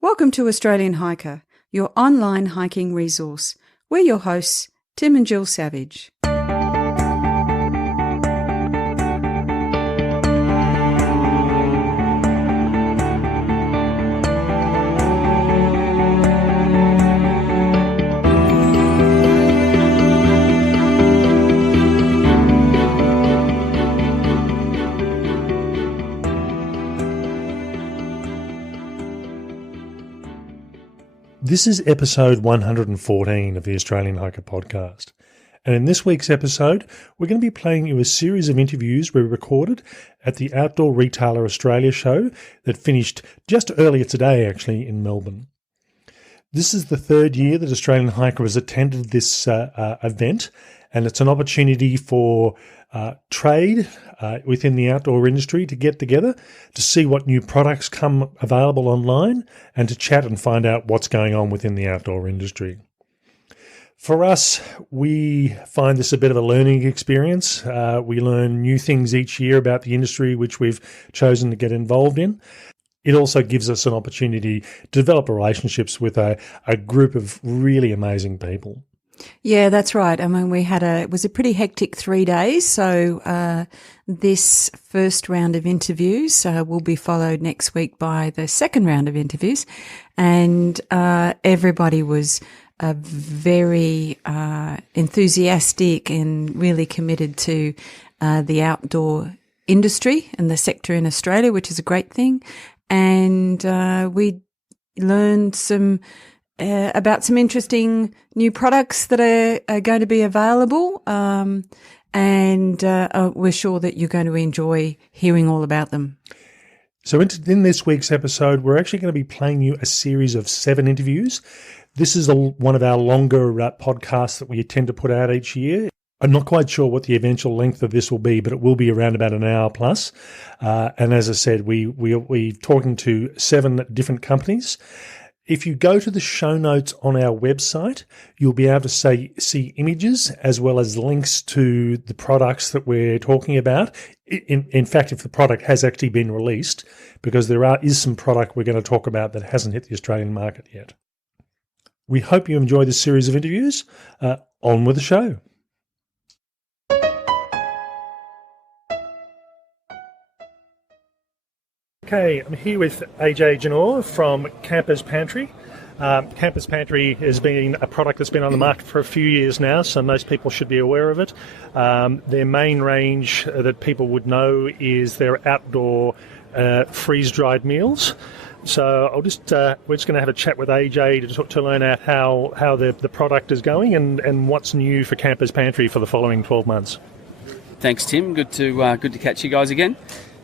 Welcome to Australian Hiker, your online hiking resource. We're your hosts, Tim and Jill Savage. This is episode 114 of the Australian Hiker podcast. And in this week's episode, we're going to be playing you a series of interviews we recorded at the Outdoor Retailer Australia show that finished just earlier today, actually, in Melbourne. This is the third year that Australian Hiker has attended this event, and it's an opportunity for trade within the outdoor industry to get together, to see what new products come available online, and to chat and find out what's going on within the outdoor industry. For us, we find this a bit of a learning experience. We learn new things each year about the industry which we've chosen to get involved in. It also gives us an opportunity to develop relationships with a group of really amazing people. Yeah, that's right. I mean, it was a pretty hectic 3 days. So this first round of interviews will be followed next week by the second round of interviews. And everybody was very enthusiastic and really committed to the outdoor industry and the sector in Australia, which is a great thing. And we learned about some interesting new products that are going to be available, and we're sure that you're going to enjoy hearing all about them. So in this week's episode, we're actually going to be playing you a series of 7 interviews. This is one of our longer podcasts that we tend to put out each year. I'm not quite sure what the eventual length of this will be, but it will be around about an hour plus. And as I said, we're talking to 7 different companies. If you go to the show notes on our website, you'll be able to see images as well as links to the products that we're talking about. In fact, if the product has actually been released, because there is some product we're going to talk about that hasn't hit the Australian market yet. We hope you enjoy this series of interviews. On with the show. Okay, I'm here with AJ Janor from Camper's Pantry. Camper's Pantry has been a product that's been on the market for a few years now, so most people should be aware of it. Their main range that people would know is their outdoor freeze-dried meals. So we're just going to have a chat with AJ to learn out how the product is going and what's new for Camper's Pantry for the following 12 months. Thanks, Tim. Good to catch you guys again.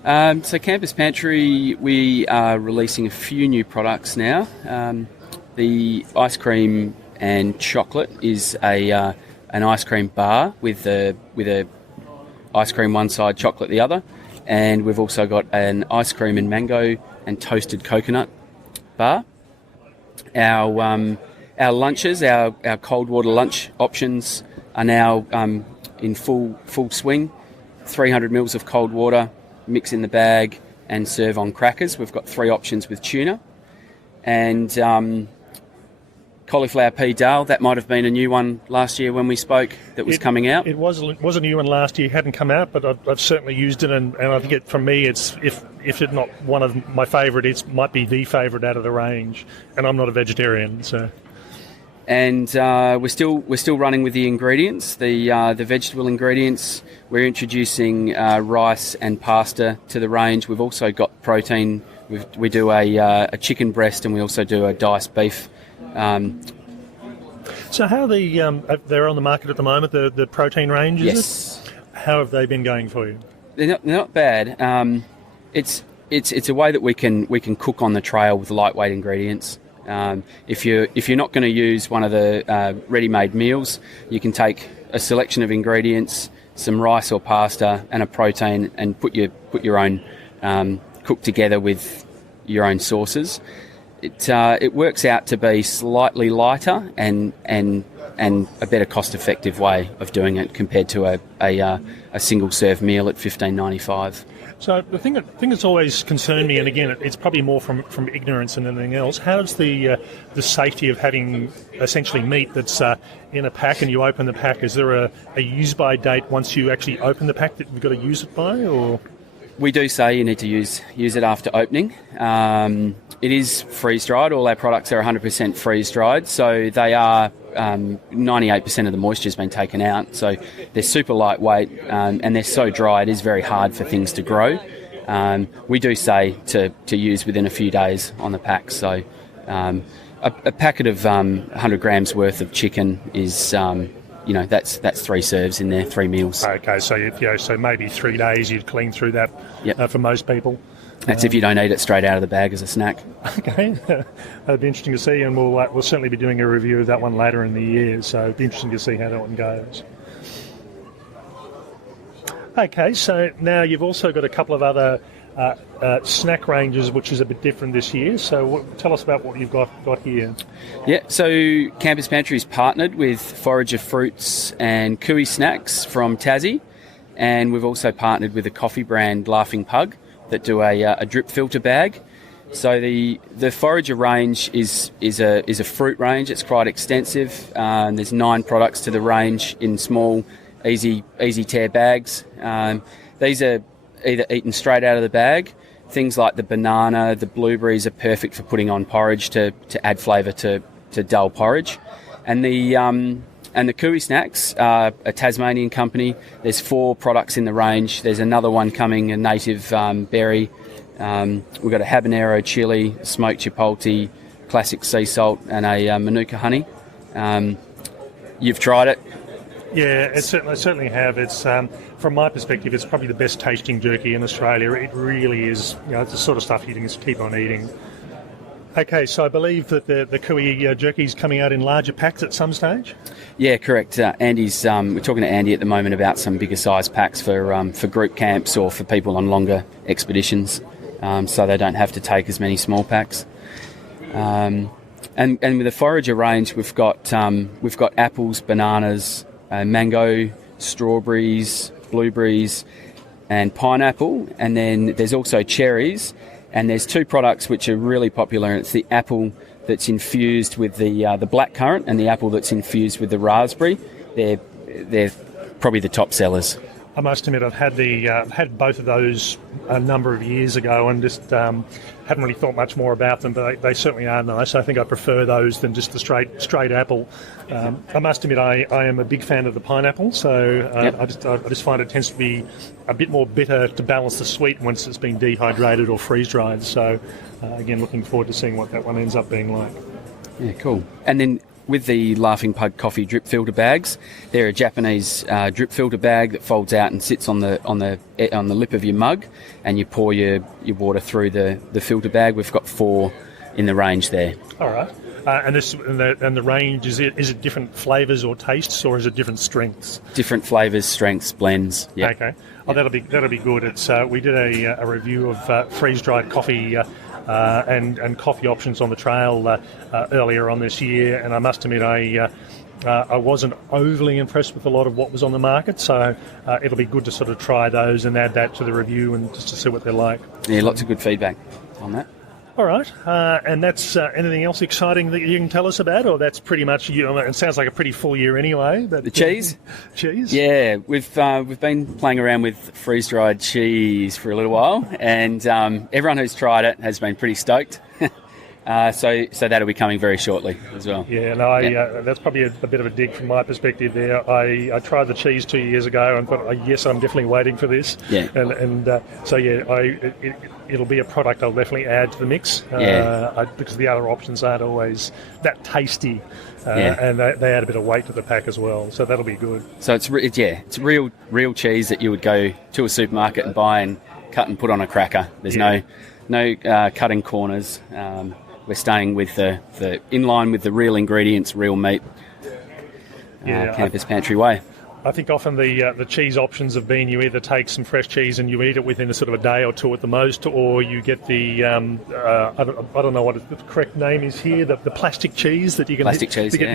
So Camper's Pantry, we are releasing a few new products now. The ice cream and chocolate is an ice cream bar with a ice cream one side, chocolate the other, and we've also got an ice cream and mango and toasted coconut bar. Our lunches, our cold water lunch options are now in full swing. 300 mils of cold water. Mix in the bag and serve on crackers. We've got 3 options with tuna. And cauliflower pea dal, that might have been a new one last year when we spoke that was coming out. It was a new one last year, hadn't come out, but I've certainly used it, and I think for me, it's if it's not one of my favourite, it might be the favourite out of the range, and I'm not a vegetarian, so... And we're still running with the ingredients, the vegetable ingredients. We're introducing rice and pasta to the range. We've also got protein. We do a chicken breast, and we also do a diced beef. So how they're on the market at the moment, the protein range, is yes. it? How have they been going for you? They're not bad. It's a way that we can cook on the trail with lightweight ingredients. If you're not going to use one of the ready-made meals, you can take a selection of ingredients, some rice or pasta, and a protein, and put your own cook together with your own sauces. It works out to be slightly lighter and a better cost-effective way of doing it compared to a single-serve meal at $15.95. So the thing that's always concerned me, and again, it's probably more from ignorance than anything else. How's the safety of having essentially meat that's in a pack and you open the pack? Is there a use-by date once you actually open the pack that you've got to use it by, or? We do say you need to use it after opening. It is freeze-dried. All our products are 100% freeze-dried, so they are 98% of the moisture has been taken out. So they're super lightweight, and they're so dry it is very hard for things to grow. We do say to use within a few days on the pack. So a packet of 100 grams worth of chicken is that's 3 serves in there, 3 meals. Okay, so so maybe 3 days you'd clean through that. Yep. For most people. That's if you don't eat it straight out of the bag as a snack. Okay, that'd be interesting to see, and we'll certainly be doing a review of that one later in the year, so it'd be interesting to see how that one goes. Okay, so now you've also got a couple of other snack ranges, which is a bit different this year, so tell us about what you've got here. Yeah, so Campus Pantry's partnered with Forager Fruits and Cooey Snacks from Tassie, and we've also partnered with a coffee brand, Laughing Pug, that do a drip filter bag. So the Forager range is a fruit range. It's quite extensive. There's 9 products to the range in small, easy tear bags. These are either eaten straight out of the bag. Things like the banana, the blueberries are perfect for putting on porridge to add flavour to dull porridge. And the Cooey Snacks are a Tasmanian company. There's 4 products in the range. There's another one coming, a native berry. We've got a habanero chili, smoked chipotle, classic sea salt, and a manuka honey. You've tried it? Yeah, I certainly have. It's from my perspective, it's probably the best tasting jerky in Australia. It really is. It's the sort of stuff you can just keep on eating. Okay, so I believe that the Cooey jerky is coming out in larger packs at some stage? Yeah, correct. Andy's. We're talking to Andy at the moment about some bigger size packs for group camps or for people on longer expeditions, so they don't have to take as many small packs. And with the Forager range, we've got apples, bananas, mango, strawberries, blueberries, and pineapple, and then there's also cherries. And there's 2 products which are really popular, and it's the apple that's infused with the blackcurrant and the apple that's infused with the raspberry. They're probably the top sellers. I must admit, I've had both of those a number of years ago, and just haven't really thought much more about them. But they certainly are nice. I think I prefer those than just the straight apple. I must admit, I am a big fan of the pineapple. So yep. I just find it tends to be a bit more bitter to balance the sweet once it's been dehydrated or freeze dried. So again, looking forward to seeing what that one ends up being like. Yeah, cool. And then with the Laughing Pug coffee drip filter bags, they're a Japanese drip filter bag that folds out and sits on the lip of your mug, and you pour your water through the filter bag. We've got 4 in the range there. All right. And the range, is it different flavours or tastes, or is it different strengths? Different flavours, strengths, blends. Yeah. Okay. Oh, that'll be good. It's we did a review of freeze dried coffee. And coffee options on the trail earlier on this year, and I must admit I wasn't overly impressed with a lot of what was on the market, so it'll be good to sort of try those and add that to the review and just to see what they're like. Yeah, lots of good feedback on that. All right, and that's anything else exciting that you can tell us about, or that's pretty much it sounds like a pretty full year anyway. But the cheese? Cheese? Yeah, we've been playing around with freeze-dried cheese for a little while, and everyone who's tried it has been pretty stoked. So that'll be coming very shortly as well. Yeah, no, that's probably a bit of a dig from my perspective there. I tried the cheese 2 years ago and thought, yes, I'm definitely waiting for this. Yeah. It'll be a product I'll definitely add to the mix. Because the other options aren't always that tasty, and they add a bit of weight to the pack as well. So that'll be good. So it's real cheese that you would go to a supermarket and buy and cut and put on a cracker. There's no cutting corners. We're staying with in line with the real ingredients, real meat, Campus Pantry way. I think often the cheese options have been you either take some fresh cheese and you eat it within a sort of a day or two at the most, or you get the I don't know what the correct name is here, the plastic cheese that you can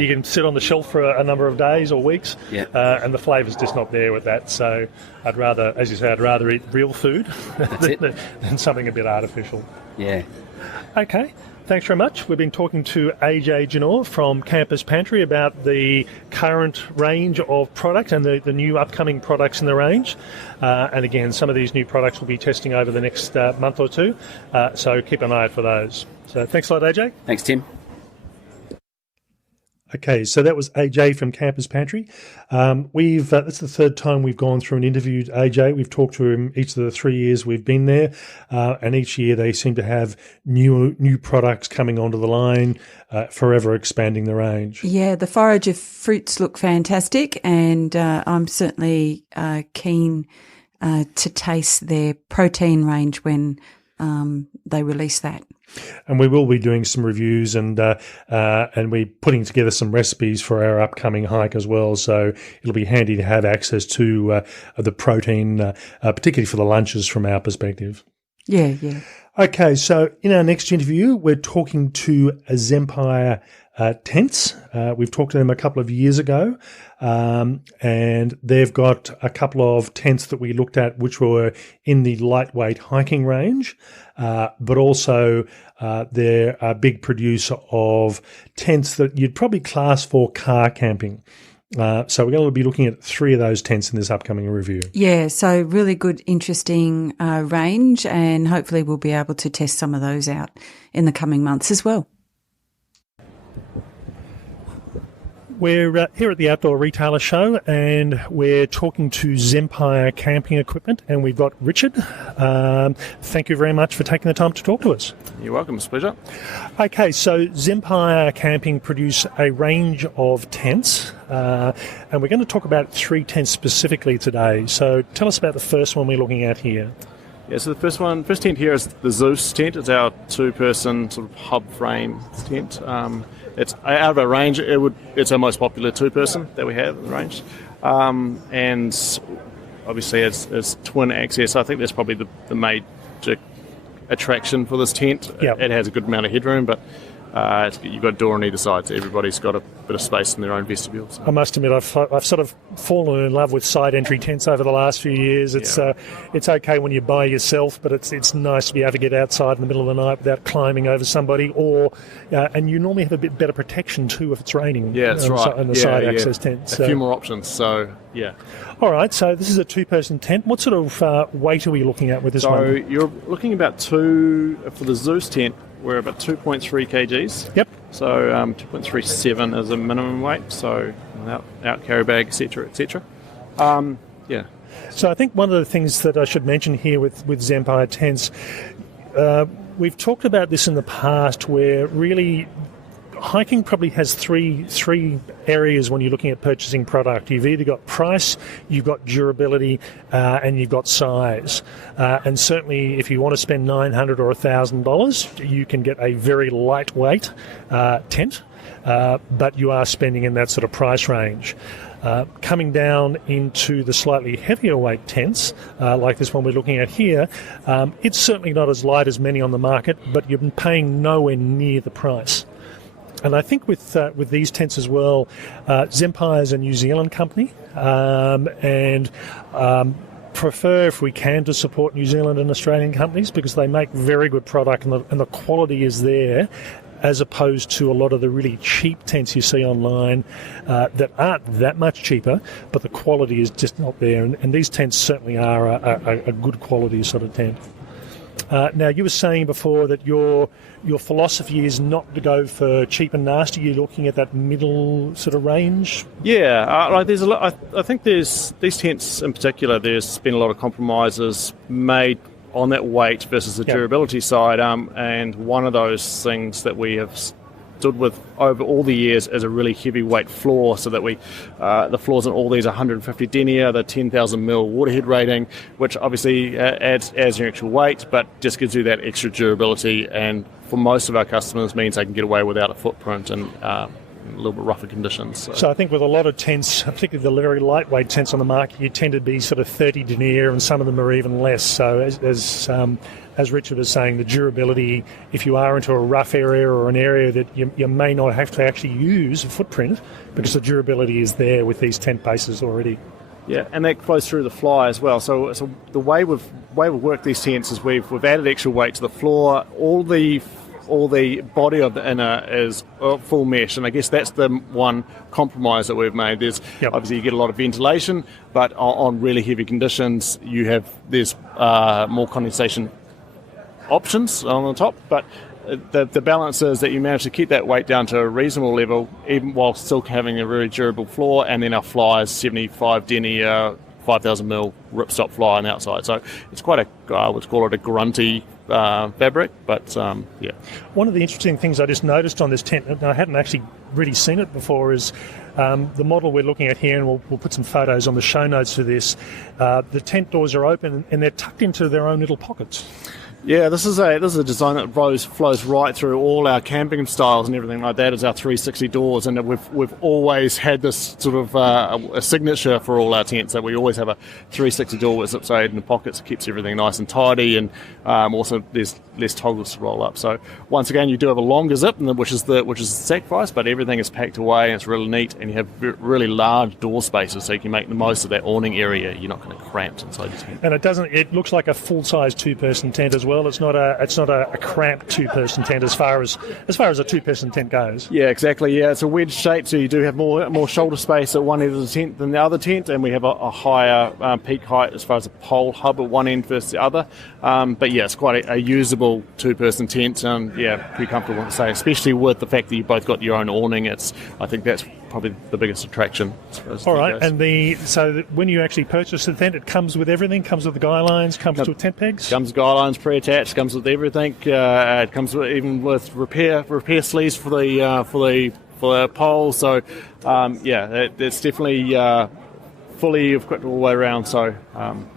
you can sit on the shelf for a number of days or weeks, and the flavour's just not there with that. So I'd rather, as you say, eat real food than something a bit artificial. Yeah. Okay. Thanks very much. We've been talking to AJ Janor from Campus Pantry about the current range of product and the new upcoming products in the range. And again, some of these new products we'll be testing over the next month or two. So keep an eye out for those. So thanks a lot, AJ. Thanks, Tim. Okay, so that was AJ from Campus Pantry. That's the third time we've gone through and interviewed AJ. We've talked to him each of the 3 years we've been there, and each year they seem to have new products coming onto the line, forever expanding the range. Yeah, the forager fruits look fantastic, and I'm certainly keen to taste their protein range when they release that. And we will be doing some reviews and we're putting together some recipes for our upcoming hike as well. So it'll be handy to have access to the protein, particularly for the lunches from our perspective. Yeah. Okay, so in our next interview, we're talking to Zempire Tents. We've talked to them a couple of years ago, and they've got a couple of tents that we looked at which were in the lightweight hiking range, but also they're a big producer of tents that you'd probably class for car camping. So we're going to be looking at 3 of those tents in this upcoming review. Yeah, so really good, interesting range, and hopefully we'll be able to test some of those out in the coming months as well. We're here at the Outdoor Retailer Show, and we're talking to Zempire Camping Equipment, and we've got Richard. Thank you very much for taking the time to talk to us. You're welcome, it's a pleasure. Okay, so Zempire Camping produce a range of tents, and we're going to talk about 3 tents specifically today. So tell us about the first one we're looking at here. Yeah, so the first tent here is the Zeus tent. It's our 2-person sort of hub frame tent. It's out of our range. It's our most popular 2-person that we have in the range, and obviously it's twin access. I think that's probably the major attraction for this tent. Yep. It has a good amount of headroom, but you've got a door on either side, so everybody's got a bit of space in their own vestibule. So. I must admit, I've sort of fallen in love with side entry tents over the last few years. It's okay when you're by yourself, but it's nice to be able to get outside in the middle of the night without climbing over somebody, and you normally have a bit better protection too if it's raining. Yeah, that's right. On the side access tent. A few more options. So yeah. All right. So this is a 2-person tent. What sort of weight are we looking at with this one? So you're looking about for the Zeus tent. We're about 2.3 kgs. Yep. So 2.37 is a minimum weight. So without carry bag, etc., etc. Yeah. So I think one of the things that I should mention here with Zempire tents, we've talked about this in the past, where really hiking probably has three areas when you're looking at purchasing product. You've either got price, you've got durability, and you've got size. And certainly if you want to spend $900 or $1,000, you can get a very lightweight tent, but you are spending in that sort of price range. Coming down into the slightly heavier weight tents, like this one we're looking at here, it's certainly not as light as many on the market, but you're paying nowhere near the price. And I think with these tents as well, Zempire is a New Zealand company, and prefer, if we can, to support New Zealand and Australian companies because they make very good product and the quality is there, as opposed to a lot of the really cheap tents you see online that aren't that much cheaper, but the quality is just not there. And these tents certainly are a good quality sort of tent. Now, you were saying before that your philosophy is not to go for cheap and nasty. You're looking at that middle sort of range. Yeah, there's a lot. I think there's these tents in particular. There's been a lot of compromises made on that weight versus the durability side. And one of those things that we have stood with over all the years is a really heavyweight floor, so that the floors in all these are 150 denier, the 10,000 mil waterhead rating, which obviously adds your actual weight, but just gives you that extra durability. And for most of our customers, means they can get away without a footprint and a little bit rougher conditions. So I think with a lot of tents, particularly the very lightweight tents on the market, you tend to be sort of 30 denier, and some of them are even less. So as Richard was saying, the durability, if you are into a rough area or an area that you may not have to actually use a footprint, because the durability is there with these tent bases already. Yeah, and that flows through the fly as well. So the way we've worked these tents is we've added extra weight to the floor. All the body of the inner is full mesh, and I guess that's the one compromise that we've made. There's obviously you get a lot of ventilation, but on really heavy conditions, there's more condensation options on the top, but the balance is that you manage to keep that weight down to a reasonable level, even while still having a very durable floor. And then our fly is 75 denier, 5,000 mil ripstop fly on the outside. So it's quite I would call it a grunty fabric, but yeah. One of the interesting things I just noticed on this tent, and I hadn't actually really seen it before, is the model we're looking at here, and we'll put some photos on the show notes for this. The tent doors are open and they're tucked into their own little pockets. Yeah, this is a design that flows right through all our camping styles and everything like that. Is our 360 doors, and we've always had this sort of a signature for all our tents, that we always have a 360 door with zip side in the pockets. It keeps everything nice and tidy, and also there's less toggles to roll up. So once again, you do have a longer zip, which is the sacrifice, but everything is packed away and it's really neat, and you have really large door spaces, so you can make the most of that awning area. You're not going to cramp inside your tent. And it looks like a full-size two-person tent as well. It's not a cramped two-person tent as far as a two-person tent goes. Yeah, exactly. Yeah, it's a wedge shape, so you do have more shoulder space at one end of the tent than the other tent, and we have a higher peak height as far as a pole hub at one end versus the other. But yeah, it's quite a usable two-person tent, and yeah, pretty comfortable to say, especially with the fact that you both got your own awning. I think that's probably the biggest attraction. All right, and when you actually purchase the tent, it comes with everything. Comes with the guy lines. Comes with tent pegs. Comes with guy lines pre-attached. Comes with everything. It comes even with repair sleeves for the pole. So it's definitely fully equipped all the way around. So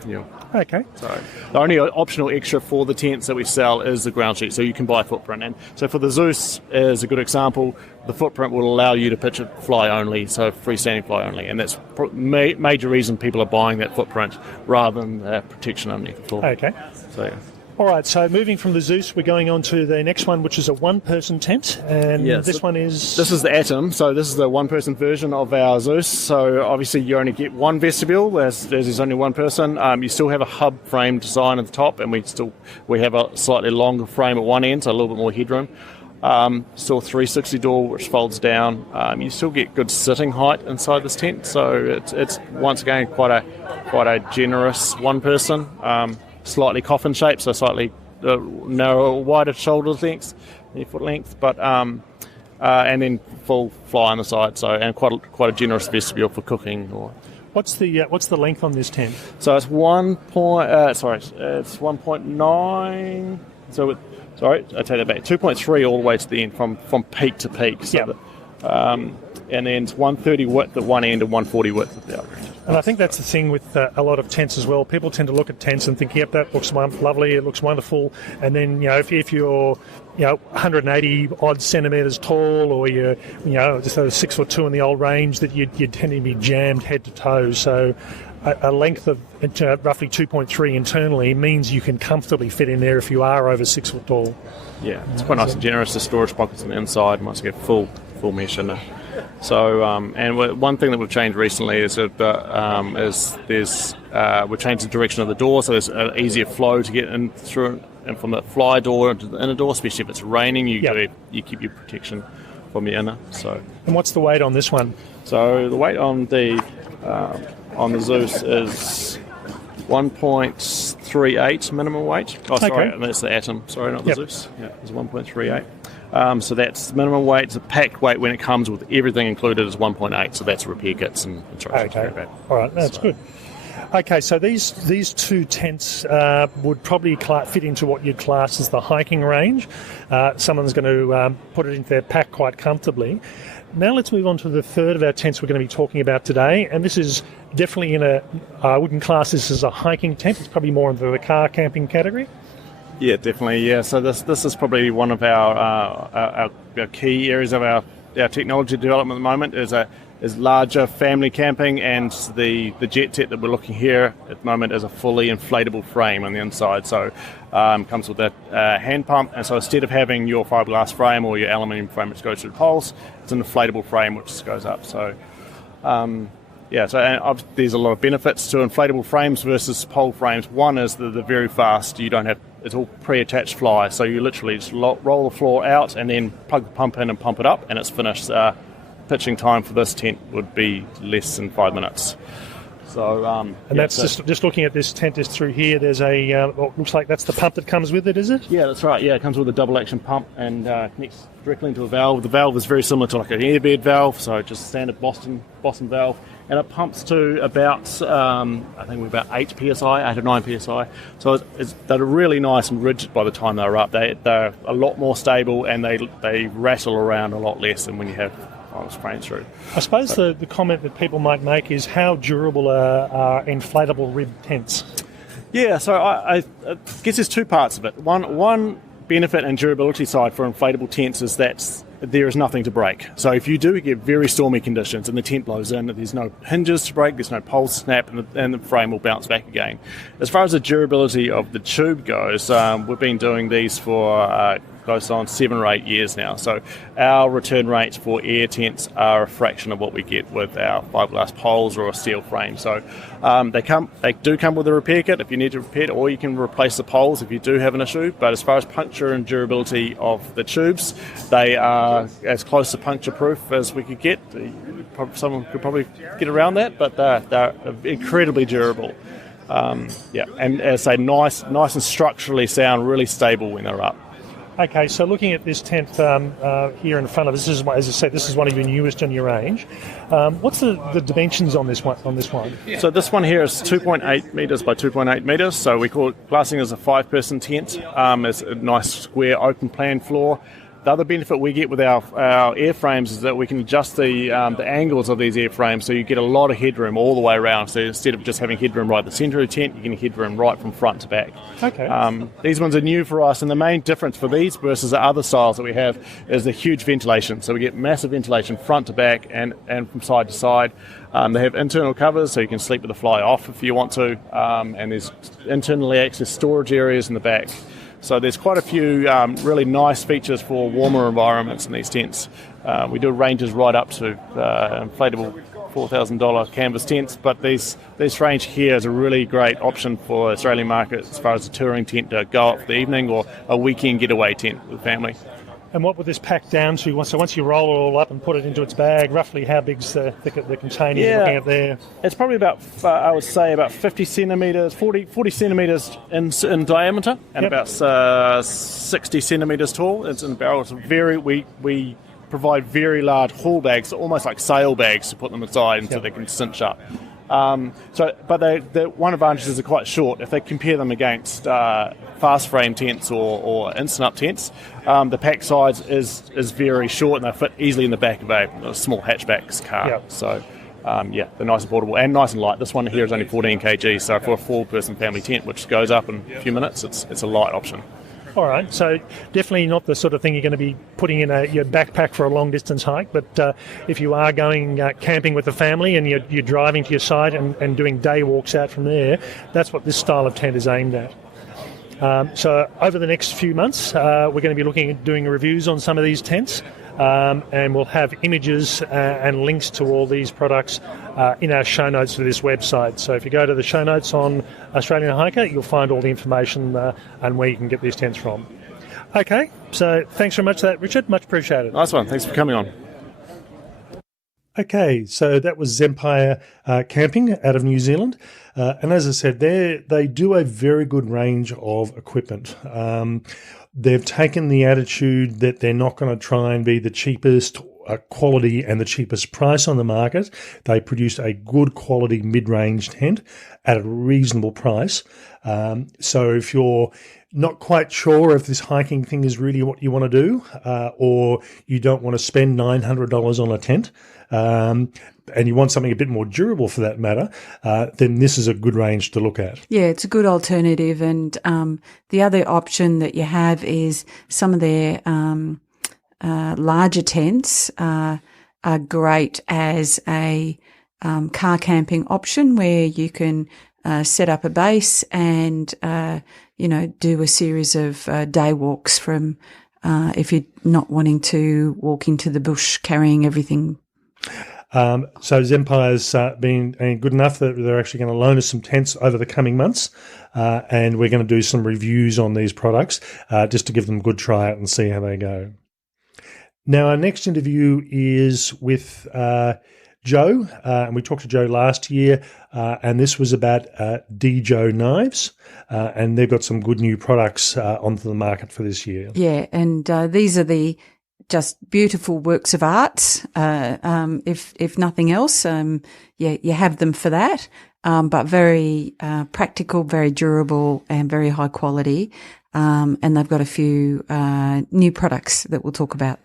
yeah. Okay. So the only optional extra for the tents that we sell is the ground sheet, so you can buy a footprint. And so for the Zeus is a good example. The footprint will allow you to pitch it fly only, so freestanding fly only, and that's major reason people are buying that footprint rather than protection underneath the floor. Okay. So yeah. All right, so moving from the Zeus, we're going on to the next one, which is a one-person tent, and this one is... This is the Atom, so this is the one-person version of our Zeus. So obviously you only get one vestibule, as there's only one person. You still have a hub frame design at the top, and we have a slightly longer frame at one end, so a little bit more headroom. Still 360 door, which folds down. You still get good sitting height inside this tent, so it's once again quite a generous one-person. Slightly coffin shape, so slightly narrow, wider shoulder length, foot length, but and then full fly on the side. So and quite a generous vestibule for cooking. What's the length on this tent? So it's 1.9. So sorry, I take that back. 2.3 all the way to the end, from peak to peak. So and then it's 130 width at one end and 140 width at the other end. And I think that's the thing with a lot of tents as well. People tend to look at tents and think, yep, that looks lovely, it looks wonderful. And then, if you're 180 odd centimetres tall, or you're just 6'2" in the old range, that you tend to be jammed head to toe. So a length of roughly 2.3 internally means you can comfortably fit in there if you are over 6 foot tall. Yeah, it's quite nice and generous. The storage pockets on the inside once you get full mesh in there. So, and one thing that we've changed recently is we've changed the direction of the door, so there's an easier flow to get in through, and from the fly door into the inner door, especially if it's raining, you keep your protection from your inner. So, and what's the weight on this one? So the weight on the Zeus is 1.38 minimum weight. Oh, sorry, okay. That's the Atom. Sorry, not the Zeus. Yeah, it's 1.38. So that's minimum weight. It's a packed weight when it comes with everything included is 1.8. So that's repair kits and instructions. Okay. All right, that's good. Okay, so these two tents would probably fit into what you'd class as the hiking range. Someone's going to put it into their pack quite comfortably. Now let's move on to the third of our tents we're going to be talking about today, and this is definitely I wouldn't class this as a hiking tent. It's probably more into the car camping category. Yeah, definitely. Yeah, so this is probably one of our key areas of our our technology development at the moment is larger family camping, and the jet set that we're looking here at the moment is a fully inflatable frame on the inside. So comes with a hand pump, and so instead of having your fiberglass frame or your aluminium frame which goes through the poles, it's an inflatable frame which goes up. So there's a lot of benefits to inflatable frames versus pole frames. One is they're very fast. You don't have, it's all pre-attached fly, so you literally just roll the floor out and then plug the pump in and pump it up, and it's finished. Pitching time for this tent would be less than 5 minutes. So, just looking at this tent is through here. There's looks like that's the pump that comes with it, is it? Yeah, that's right. Yeah, it comes with a double action pump and connects directly into a valve. The valve is very similar to like an airbed valve, so just standard Boston valve, and it pumps to about I think we're about 8 or 9 psi. So they're really nice and rigid by the time they're up. They're a lot more stable, and they rattle around a lot less than when you have spraying through. I suppose the comment that people might make is how durable are inflatable rib tents? Yeah, so I guess there's two parts of it. One benefit and durability side for inflatable tents is that there is nothing to break. So if you do get very stormy conditions and the tent blows in, there's no hinges to break, there's no poles to snap, and the frame will bounce back again. As far as the durability of the tube goes, we've been doing these for close on 7 or 8 years now. So our return rates for air tents are a fraction of what we get with our fiberglass poles or a steel frame. So they do come with a repair kit if you need to repair it, or you can replace the poles if you do have an issue. But as far as puncture and durability of the tubes, they are as close to puncture proof as we could get. Someone could probably get around that, but they're incredibly durable. And as I say, nice and structurally sound, really stable when they're up. Okay, so looking at this tent here in front of us, as I said, this is one of your newest in your range. What's the dimensions on this one? So this one here is 2.8 metres by 2.8 metres. So we call it classing as a 5-person tent. It's a nice square open plan floor. The other benefit we get with our airframes is that we can adjust the angles of these airframes, so you get a lot of headroom all the way around. So instead of just having headroom right at the centre of the tent, you get headroom right from front to back. Okay. These ones are new for us, and the main difference for these versus the other styles that we have is the huge ventilation. So we get massive ventilation front to back and from side to side. They have internal covers, so you can sleep with the fly off if you want to, and there's internally accessed storage areas in the back. So there's quite a few really nice features for warmer environments in these tents. We do ranges right up to inflatable $4,000 canvas tents, but this range here is a really great option for the Australian market as far as a touring tent to go out for the evening, or a weekend getaway tent with family. And what would this pack down to? So once you roll it all up and put it into its bag, roughly how big's the container you're looking at there? It's probably about, I would say, about 50 centimetres, 40 centimetres in diameter, and about 60 centimetres tall. It's in the barrel. It's we provide very large haul bags, almost like sail bags, to put them inside so they can cinch up. But the one advantage is they're quite short. If they compare them against fast frame tents or instant up tents, the pack size is very short, and they fit easily in the back of a small hatchback car. Yep. So they're nice and portable and nice and light. This one here is only 14 kg, so for a 4-person family tent, which goes up in a few minutes, it's a light option. All right, so definitely not the sort of thing you're going to be putting in your backpack for a long-distance hike, but if you are going camping with the family and you're driving to your site and doing day walks out from there, that's what this style of tent is aimed at. So over the next few months, we're going to be looking at doing reviews on some of these tents, and we'll have images and links to all these products in our show notes for this website. So if you go to the show notes on Australian Hiker, you'll find all the information and where you can get these tents from. Okay, so thanks very much for that, Richard. Much appreciated. Nice one. Thanks for coming on. Okay, so that was Zempire Camping out of New Zealand. And as I said, they do a very good range of equipment. They've taken the attitude that they're not going to try and be the cheapest quality and the cheapest price on the market. They produce a good quality mid-range tent at a reasonable price. So if you're not quite sure if this hiking thing is really what you want to do, or you don't want to spend $900 on a tent, and you want something a bit more durable for that matter, then this is a good range to look at. Yeah, it's a good alternative. And the other option that you have is some of their larger tents are great as a car camping option where you can set up a base and, do a series of day walks from if you're not wanting to walk into the bush carrying everything. So Zempire's been good enough that they're actually going to loan us some tents over the coming months, and we're going to do some reviews on these products just to give them a good try out and see how they go. Now, our next interview is with Joe, and we talked to Joe last year, and this was about Joe knives, and they've got some good new products onto the market for this year. Yeah, and these are the just beautiful works of art. If nothing else, you have them for that. But very practical, very durable, and very high quality. And they've got a few new products that we'll talk about.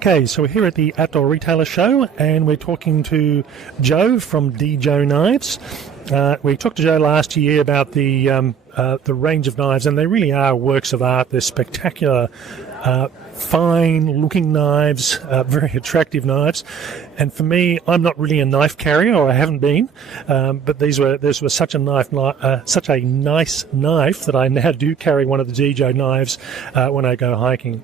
Okay, so we're here at the Outdoor Retailer Show, and we're talking to Joe from Joe Knives. We talked to Joe last year about the range of knives, and they really are works of art. They're spectacular, fine-looking knives, very attractive knives. And for me, I'm not really a knife carrier, or I haven't been, but this was such a nice knife that I now do carry one of the Joe knives when I go hiking.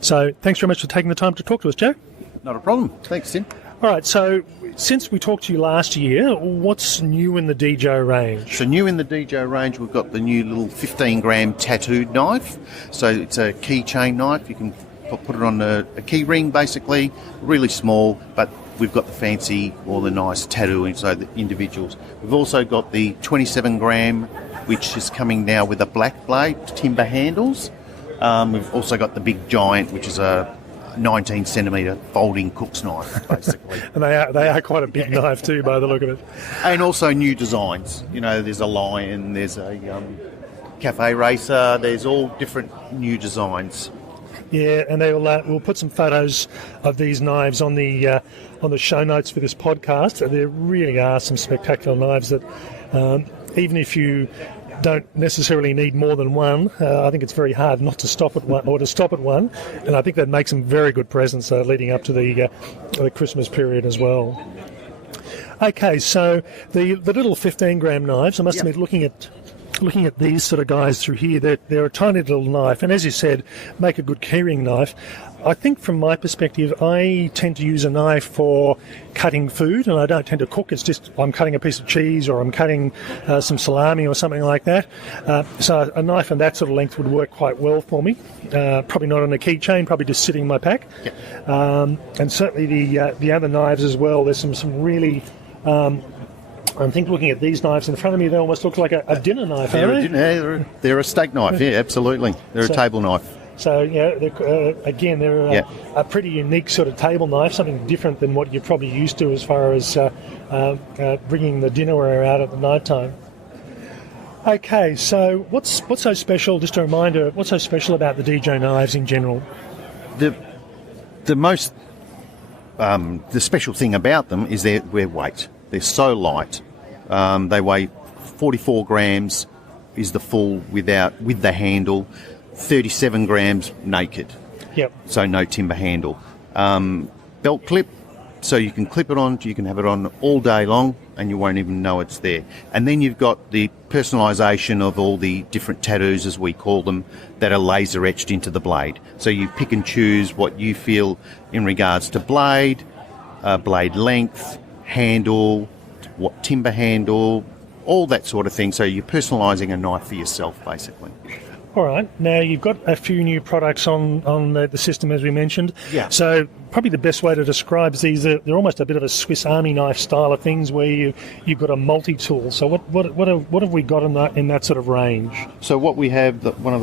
So thanks very much for taking the time to talk to us, Joe. Not a problem. Thanks, Tim. All right, so since we talked to you last year, what's new in the Joe range? So new in the Joe range, we've got the new little 15-gram tattooed knife. So it's a keychain knife. You can put it on a key ring, basically, really small, but we've got the fancy or the nice tattooing, so the individuals. We've also got the 27-gram, which is coming now with a black blade, timber handles. We've also got the big giant, which is a 19-centimetre folding cook's knife, basically. And they are quite a big knife too, by the look of it. And also new designs. You know, there's a lion, there's a cafe racer, there's all different new designs. Yeah, and we'll put some photos of these knives on the show notes for this podcast. There really are some spectacular knives that, even if you don't necessarily need more than one, I think it's very hard not to stop at one or to stop at one, and I think that makes some very good presents leading up to the Christmas period as well. Okay, so the little 15-gram knives, I must admit, looking at these sort of guys through here, they're a tiny little knife, and as you said, make a good carrying knife. I think from my perspective, I tend to use a knife for cutting food, and I don't tend to cook. It's just I'm cutting a piece of cheese or I'm cutting some salami or something like that. So a knife in that sort of length would work quite well for me. Probably not on a keychain, probably just sitting in my pack. And certainly the other knives as well, there's some really... I think looking at these knives in front of me, they almost look like a dinner knife, aren't they? They're a steak knife, yeah, absolutely. They're a table knife. So, they're a pretty unique sort of table knife, something different than what you're probably used to as far as bringing the dinnerware out at the night time. Okay, so what's so special, just a reminder, what's so special about the Joe knives in general? The special thing about them is their weight. They're so light. They weigh 44 grams is the full with the handle, 37 grams naked. Yep. So no timber handle. Belt clip, so you can clip it on, you can have it on all day long and you won't even know it's there. And then you've got the personalisation of all the different tattoos, as we call them, that are laser etched into the blade. So you pick and choose what you feel in regards to blade length, handle, what timber handle, all that sort of thing. So you're personalising a knife for yourself, basically. All right. Now, you've got a few new products on the system, as we mentioned. Yeah. So probably the best way to describe these, they're almost a bit of a Swiss Army knife style of things where you've got a multi-tool. So what have we got in that sort of range? So what we have, one of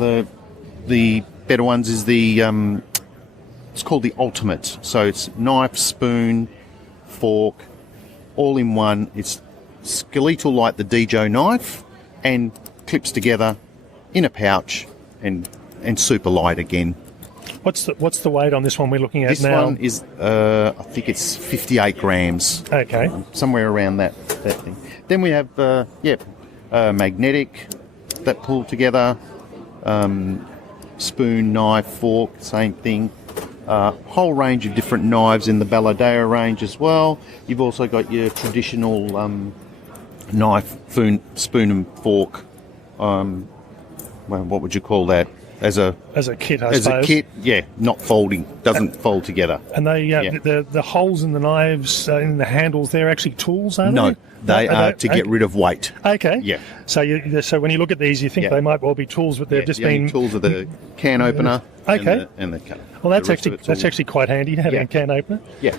the better ones is it's called the Ultimate. So it's knife, spoon, fork, all in one. It's skeletal like the Joe knife and clips together in a pouch and super light again. What's the weight on this one we're looking at now? This one is, I think it's 58 grams. Okay. Somewhere around that thing. Then we have, magnetic that pull together, spoon, knife, fork, same thing. whole range of different knives in the Balladeo range as well. You've also got your traditional knife, spoon and fork. Well, what would you call that? As a kit, I as suppose. a kit, yeah, not folding, doesn't fold together. And they the holes in the knives in the handles, they're actually tools, aren't No, they? they are to get rid of weight. Okay. Yeah. So when you look at these, you think they might well be tools, but they've just the only been tools are the can opener. Okay. And the cutter. Well, that's The rest of it's all- actually quite handy having a can opener. Yeah.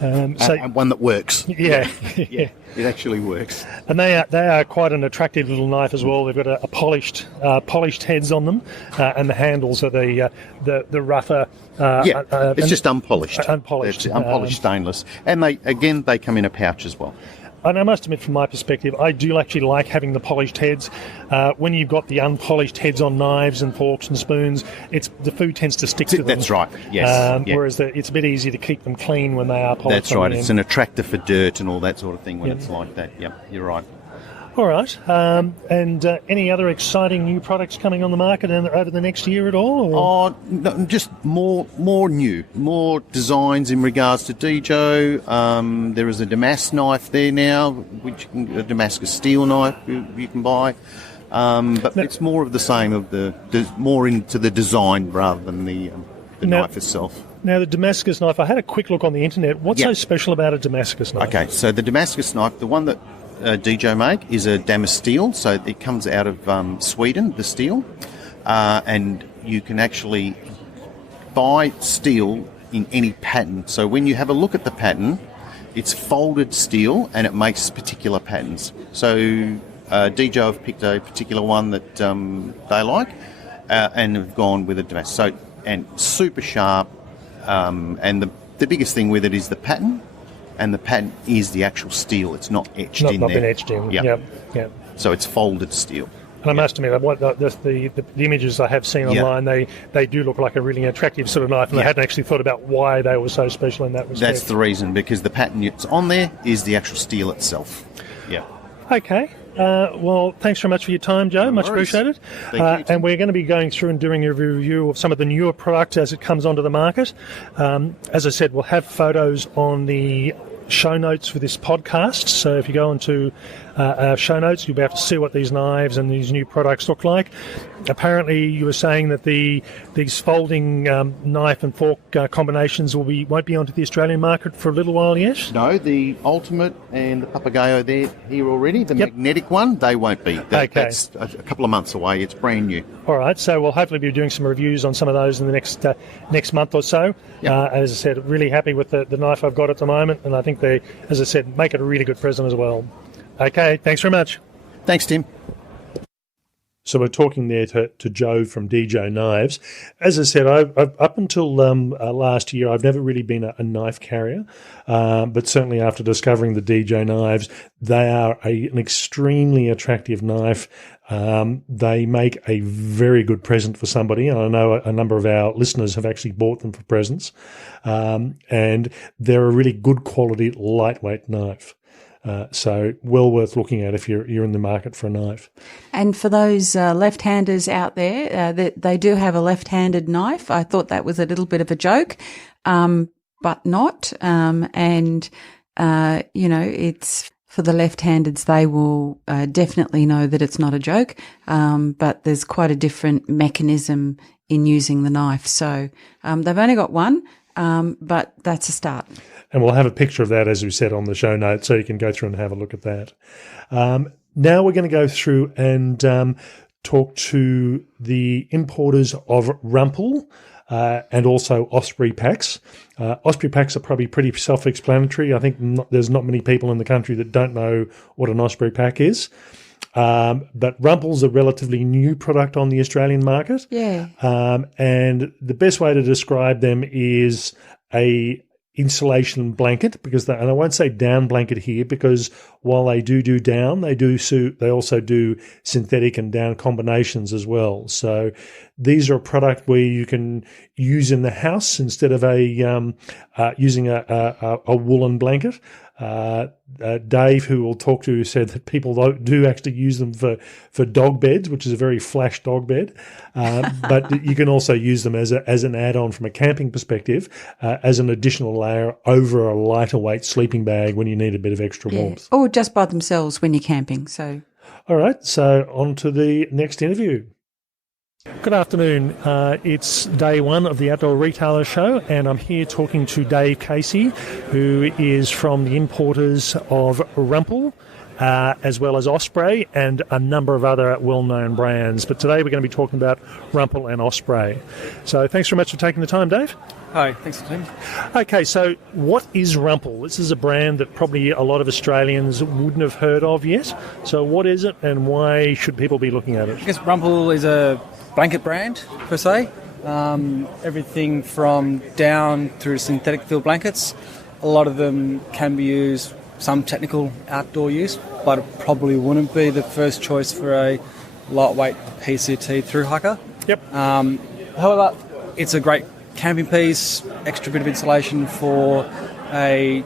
So And one that works. yeah. Yeah, it actually works. And they are quite an attractive little knife as well. They've got a polished heads on them, and the handles are the rougher. It's just unpolished. Unpolished. It's unpolished stainless, and they come in a pouch as well. And I must admit, from my perspective, I do actually like having the polished heads. When you've got the unpolished heads on knives and forks and spoons, the food tends to stick to them. That's right. Yes. Whereas it's a bit easier to keep them clean when they are polished. That's right. It's an attractor for dirt and all that sort of thing when it's like that. Yep, you're right. All right. And any other exciting new products coming on the market over the next year at all? Or? Oh, no, just more new, more designs in regards to Dejo. There is a Damascus knife there now, a Damascus steel knife you can buy. But it's more of the same, more into the design rather than the knife itself. Now, the Damascus knife, I had a quick look on the internet. What's so special about a Damascus knife? Okay, so the Damascus knife, the one that Dejo make, is a Damas steel, so it comes out of Sweden, the steel, and you can actually buy steel in any pattern. So when you have a look at the pattern, it's folded steel and it makes particular patterns. So Dejo have picked a particular one that they like and have gone with a Damascus. So, and super sharp, and the biggest thing with it is the pattern. And the pattern is the actual steel. It's not etched in there. Not been etched in. Yep. Yep. So it's folded steel. And I must admit, the images I have seen online, they do look like a really attractive sort of knife, and I hadn't actually thought about why they were so special in that respect. That's the reason, because the pattern that's on there is the actual steel itself. Yeah. Okay. Well, thanks very much for your time, Joe. Much appreciated. Thank you, Tim. And we're going to be going through and doing a review of some of the newer product as it comes onto the market. As I said, we'll have photos on the show notes for this podcast. So if you go onto our show notes, you'll be able to see what these knives and these new products look like. Apparently, you were saying that these folding knife and fork combinations won't be onto the Australian market for a little while yet. No, the Ultimate and the Papagayo, they're here already. The magnetic one, they won't be. That's a couple of months away. It's brand new. All right, so we'll hopefully be doing some reviews on some of those in the next month or so. Yep. As I said, really happy with the knife I've got at the moment, and I think they, as I said, make it a really good present as well. Okay, thanks very much. Thanks, Tim. So we're talking there to Joe from Dejo Knives. As I said, I've up until last year, I've never really been a knife carrier, but certainly after discovering the Dejo Knives, they are an extremely attractive knife. They make a very good present for somebody, and I know a number of our listeners have actually bought them for presents, and they're a really good quality, lightweight knife. So well worth looking at if you're in the market for a knife. And for those left-handers out there, they do have a left-handed knife. I thought that was a little bit of a joke, but not. It's for the left-handeds, they will definitely know that it's not a joke, but there's quite a different mechanism in using the knife. So they've only got one, but that's a start. And we'll have a picture of that, as we said, on the show notes, so you can go through and have a look at that. Now we're going to go through and talk to the importers of Rumpel and also Osprey packs. Osprey packs are probably pretty self-explanatory. I think there's not many people in the country that don't know what an Osprey pack is. But Rumpel's a relatively new product on the Australian market. Yeah. And the best way to describe them is a insulation blanket, and I won't say down blanket here, because while they do down, they also do synthetic and down combinations as well. So these are a product where you can use in the house instead of using a woolen blanket. Dave, who we'll talk to, said that people do actually use them for dog beds, which is a very flash dog bed. But you can also use them as an add-on from a camping perspective, as an additional layer over a lighter weight sleeping bag when you need a bit of extra warmth. Or just by themselves when you're camping. So, all right, so on to the next interview. Good afternoon. It's day one of the Outdoor Retailer Show, and I'm here talking to Dave Casey, who is from the importers of Rumpel, as well as Osprey and a number of other well-known brands. But today we're going to be talking about Rumpel and Osprey. So thanks very much for taking the time, Dave. Hi, thanks for coming. Okay, so what is Rumpel? This is a brand that probably a lot of Australians wouldn't have heard of yet. So what is it, and why should people be looking at it? I guess Rumpel is a blanket brand, per se. Everything from down through synthetic field blankets. A lot of them can be used, some technical outdoor use, but it probably wouldn't be the first choice for a lightweight PCT through hiker. Yep. However, it's a great camping piece, extra bit of insulation for a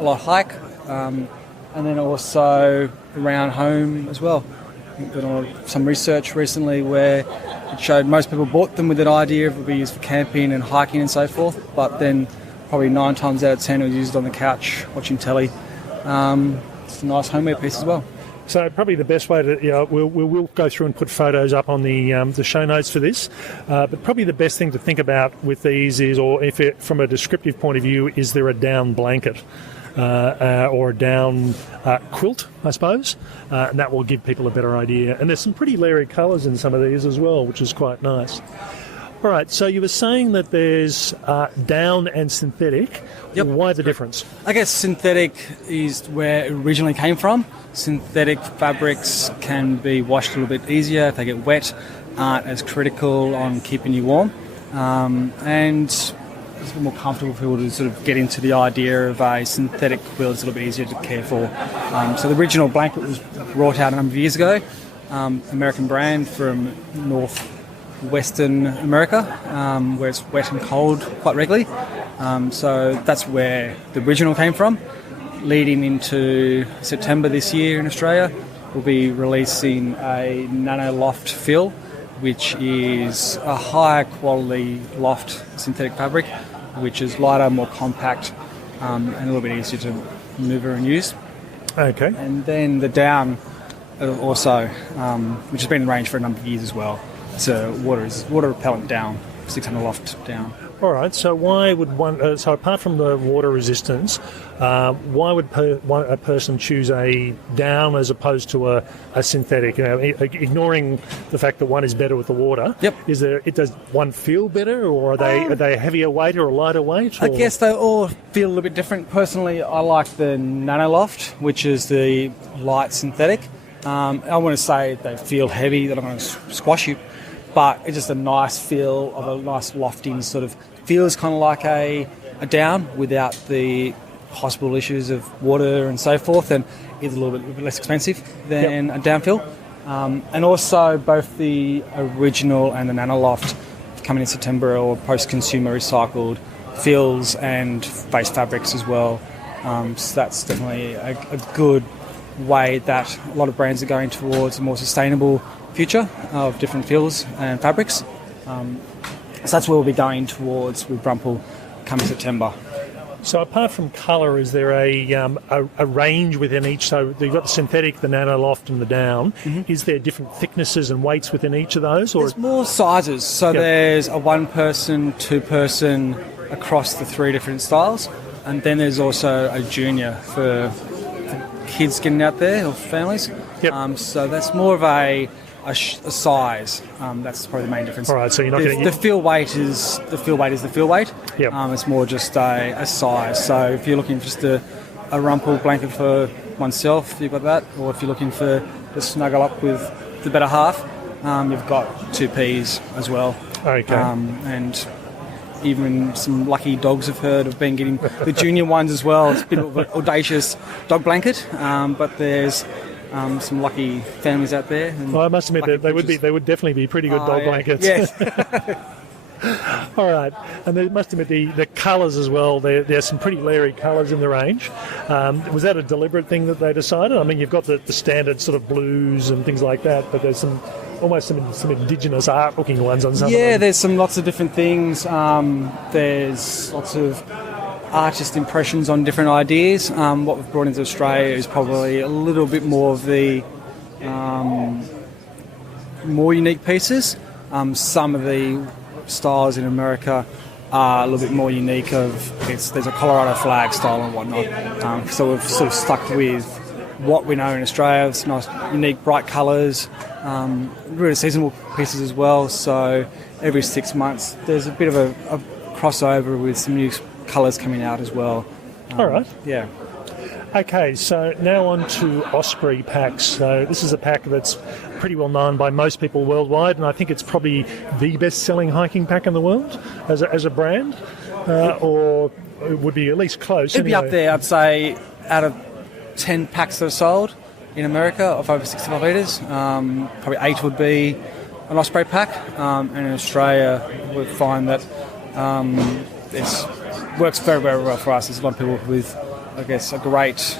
light hike, and then also around home as well. I think done some research recently where it showed most people bought them with an idea of it would be used for camping and hiking and so forth, but then probably 9 times out of 10 it was used on the couch watching telly. It's a nice homeware piece as well. So probably the best way to, we'll go through and put photos up on the show notes for this, but probably the best thing to think about with these is, or if it, from a descriptive point of view, is there a down blanket? Or a down quilt, I suppose, and that will give people a better idea. And there's some pretty layered colours in some of these as well, which is quite nice. All right, so you were saying that there's down and synthetic. Yep. Why the difference? I guess synthetic is where it originally came from. Synthetic fabrics can be washed a little bit easier if they get wet, aren't as critical on keeping you warm, and it's a bit more comfortable for people to sort of get into the idea of a synthetic quilt. It's a little bit easier to care for. So the original blanket was brought out a number of years ago. American brand from northwestern America, where it's wet and cold quite regularly. So that's where the original came from. Leading into September this year in Australia, we'll be releasing a Nano Loft fill, which is a higher quality loft synthetic fabric, which is lighter, more compact, and a little bit easier to maneuver and use. Okay. And then the down also, which has been in range for a number of years as well. It's a water repellent down, 600 loft down. All right, so why would one? So apart from the water resistance, why would a person choose a down as opposed to a synthetic? You know, ignoring the fact that one is better with the water. Yep. Does one feel better, or are they a heavier weight or a lighter weight? I guess they all feel a little bit different. Personally, I like the Nano Loft, which is the light synthetic. I want to say they feel heavy, that I'm going to squash you, but it's just a nice feel of a nice lofting sort of. Feels kind of like a down without the possible issues of water and so forth, and is a little bit less expensive than a downfill. And also both the original and the Nano Loft coming in September or post-consumer recycled fills and base fabrics as well. So that's definitely a good way that a lot of brands are going towards a more sustainable future of different fills and fabrics. So that's where we'll be going towards with Rumpel coming September. So apart from colour, is there a range within each? So you've got the synthetic, the Nano Loft and the down. Mm-hmm. Is there different thicknesses and weights within each of those? Or there's more sizes. So there's a 1-person, 2-person across the 3 different styles. And then there's also a junior for kids getting out there or families. Yep. So that's more of a size. That's probably the main difference. All right, so you're not going to... The feel weight is the feel weight. Yep. It's more just a size. So if you're looking for just a Rumpel blanket for oneself, you've got that. Or if you're looking for to snuggle up with the better half, you've got 2Ps as well. Okay. And even some lucky dogs have heard of been getting the junior ones as well. It's a bit of an audacious dog blanket, but there's some lucky families out there. Well, I must admit that they would definitely be pretty good dog blankets. Yes. All right, and I must admit the colours as well. There's some pretty leery colours in the range. Was that a deliberate thing that they decided? I mean, you've got the standard sort of blues and things like that, but there's some indigenous art-looking ones on some. Yeah, of them. there's lots of different things. There's lots of artist impressions on different ideas. What we've brought into Australia is probably a little bit more of the more unique pieces. Some of the styles in America are a little bit more unique. There's a Colorado flag style and whatnot. So we've sort of stuck with what we know in Australia. It's nice, unique, bright colours, really seasonal pieces as well. So every 6 months there's a bit of a crossover with some new colours coming out as well. All right. Yeah. Okay, so now on to Osprey packs. So this is a pack that's pretty well known by most people worldwide, and I think it's probably the best-selling hiking pack in the world as a brand, or it would be at least close. It'd be up there, I'd say, out of 10 packs that are sold in America of over 65 litres, probably 8 would be an Osprey pack, and in Australia we find that it works very, very well for us. There's a lot of people with, I guess, a great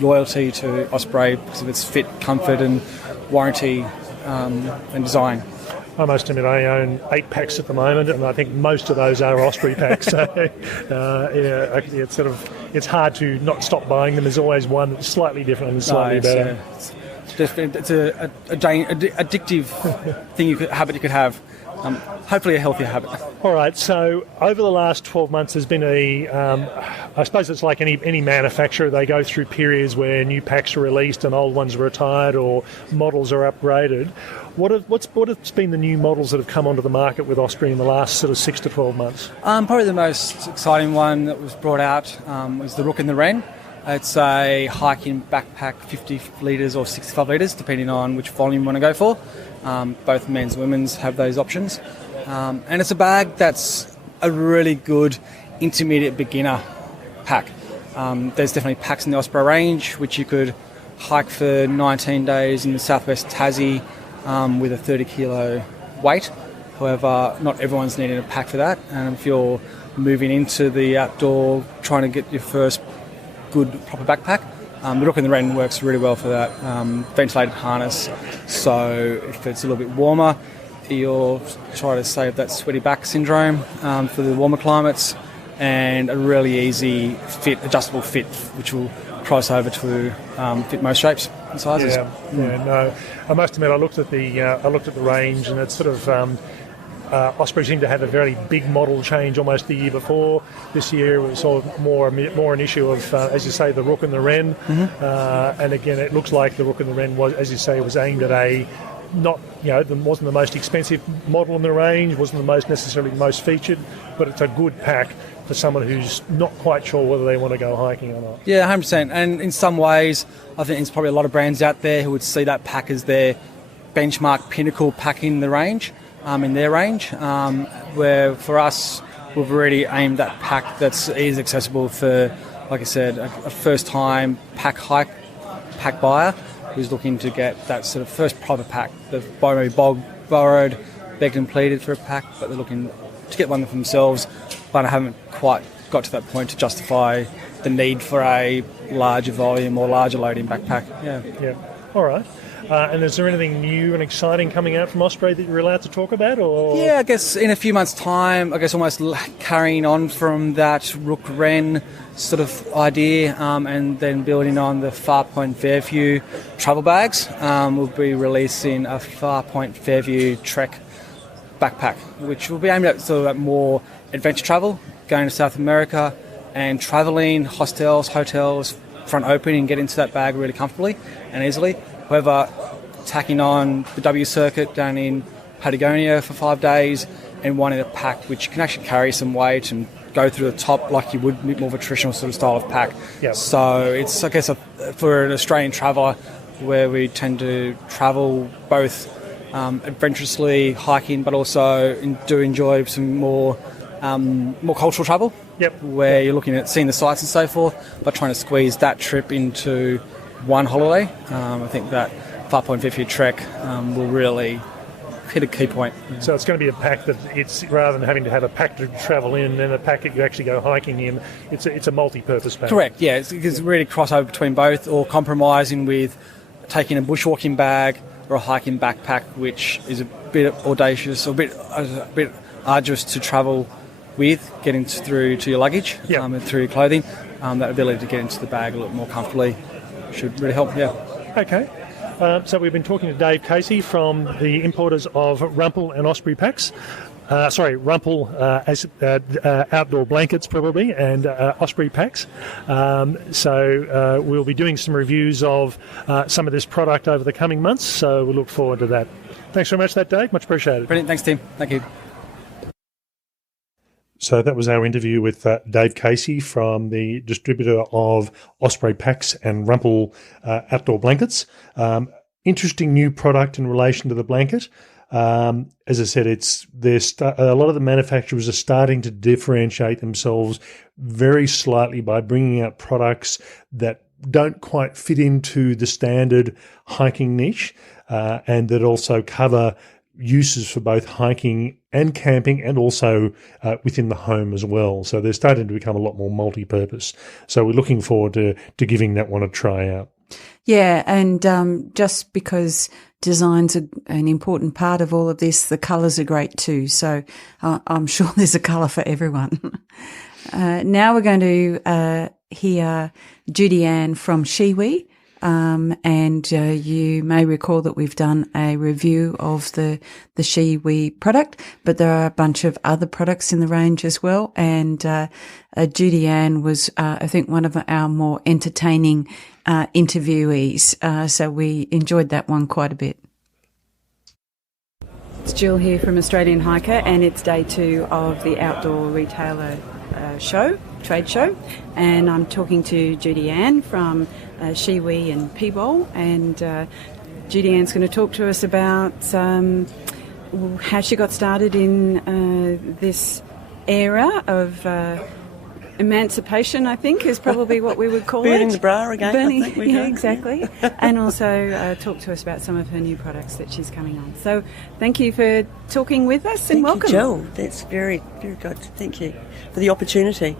loyalty to Osprey because of its fit, comfort and warranty and design. I must admit, I own 8 packs at the moment, and I think most of those are Osprey packs. So, it's hard to not stop buying them. There's always one that's slightly different and slightly better. It's an addictive habit you could have. Hopefully a healthier habit. All right, so over the last 12 months there's been I suppose it's like any manufacturer, they go through periods where new packs are released and old ones are retired or models are upgraded. What have been the new models that have come onto the market with Osprey in the last sort of 6 to 12 months? Probably the most exciting one that was brought out was the Rook and the Wren. It's a hiking backpack, 50 litres or 65 litres, depending on which volume you want to go for. Both men's and women's have those options. And it's a bag that's a really good intermediate beginner pack. There's definitely packs in the Osprey range, which you could hike for 19 days in the southwest Tassie with a 30 kilo weight. However, not everyone's needing a pack for that. And if you're moving into the outdoor, trying to get your first good proper backpack, the Rook and the Wren works really well for that. Ventilated harness, so if it's a little bit warmer, you'll try to save that sweaty back syndrome for the warmer climates, and a really easy fit, adjustable fit, which will cross over to fit most shapes and sizes. No, I must admit, I looked at the range, and it's sort of. Osprey seemed to have a very big model change almost the year before. This year it was sort of more an issue of, as you say, the Rook and the Wren. Mm-hmm. And again, it looks like the Rook and the Wren was, as you say, was aimed at wasn't the most expensive model in the range, wasn't necessarily the most featured, but it's a good pack for someone who's not quite sure whether they want to go hiking or not. Yeah, 100%. And in some ways, I think there's probably a lot of brands out there who would see that pack as their benchmark pinnacle pack in the range. In their range, where for us we've already aimed that pack that's easily accessible for, like I said, a first-time pack buyer who's looking to get that sort of first proper pack. They've borrowed, begged and pleaded for a pack, but they're looking to get one for themselves, but I haven't quite got to that point to justify the need for a larger volume or larger loading backpack. Yeah. All right. And is there anything new and exciting coming out from Osprey that you're allowed to talk about? Or? Yeah, I guess in a few months' time, almost carrying on from that Rook-Wren sort of idea, and then building on the Farpoint Fairview travel bags, we'll be releasing a Farpoint Fairview Trek backpack, which will be aimed at sort of that more adventure travel, going to South America and travelling, hostels, hotels, front open, and get into that bag really comfortably and easily. However, tacking on the W circuit down in Patagonia for 5 days and wanting a pack which can actually carry some weight and go through the top like you would more of a traditional sort of style of pack. Yep. So it's, I guess, for an Australian traveller where we tend to travel both adventurously, hiking, but also do enjoy some more cultural travel. Yep. Where you're looking at seeing the sights and so forth, but trying to squeeze that trip into one holiday. I think that Farpoint Fairview Trek will really hit a key point. Yeah. So it's going to be a pack that it's, rather than having to have a pack to travel in and a pack that you actually go hiking in, it's a multi-purpose pack. Correct, yeah. It's really crossover between both, or compromising with taking a bushwalking bag or a hiking backpack, which is a bit audacious or a bit arduous to travel with, getting through to your luggage and through your clothing. That ability to get into the bag a little more comfortably should really help, yeah. Okay. So we've been talking to Dave Casey from the importers of Rumpel and Osprey packs. Rumpel as outdoor blankets probably, and Osprey packs. So we'll be doing some reviews of some of this product over the coming months, so we'll look forward to that. Thanks very much for that, Dave. Much appreciated. Brilliant. Thanks, Tim. Thank you. So that was our interview with Dave Casey from the distributor of Osprey packs and Rumpel outdoor blankets. Interesting new product in relation to the blanket. As I said, a lot of the manufacturers are starting to differentiate themselves very slightly by bringing out products that don't quite fit into the standard hiking niche, and that also cover uses for both hiking and camping, and also within the home as well. So they're starting to become a lot more multi-purpose. So we're looking forward to giving that one a try out. Yeah, and just because design's an important part of all of this, the colours are great too. So I'm sure there's a colour for everyone. Now we're going to hear Judy Ann from Shiwi. And you may recall that we've done a review of the Shiwi product, but there are a bunch of other products in the range as well. And Judy Ann was, I think, one of our more entertaining interviewees. So we enjoyed that one quite a bit. It's Jill here from Australian Hiker, and it's day 2 of the Outdoor Retailer trade show, and I'm talking to Judy Ann from Shiwi and Peebol, and Judy Ann's going to talk to us about how she got started in this era of emancipation, I think, is probably what we would call Burning it. the bra again, I think we yeah, exactly. And also talk to us about some of her new products that she's coming on. So thank you for talking with us, and welcome. Thank you, Jill. That's very, very good. Thank you for the opportunity.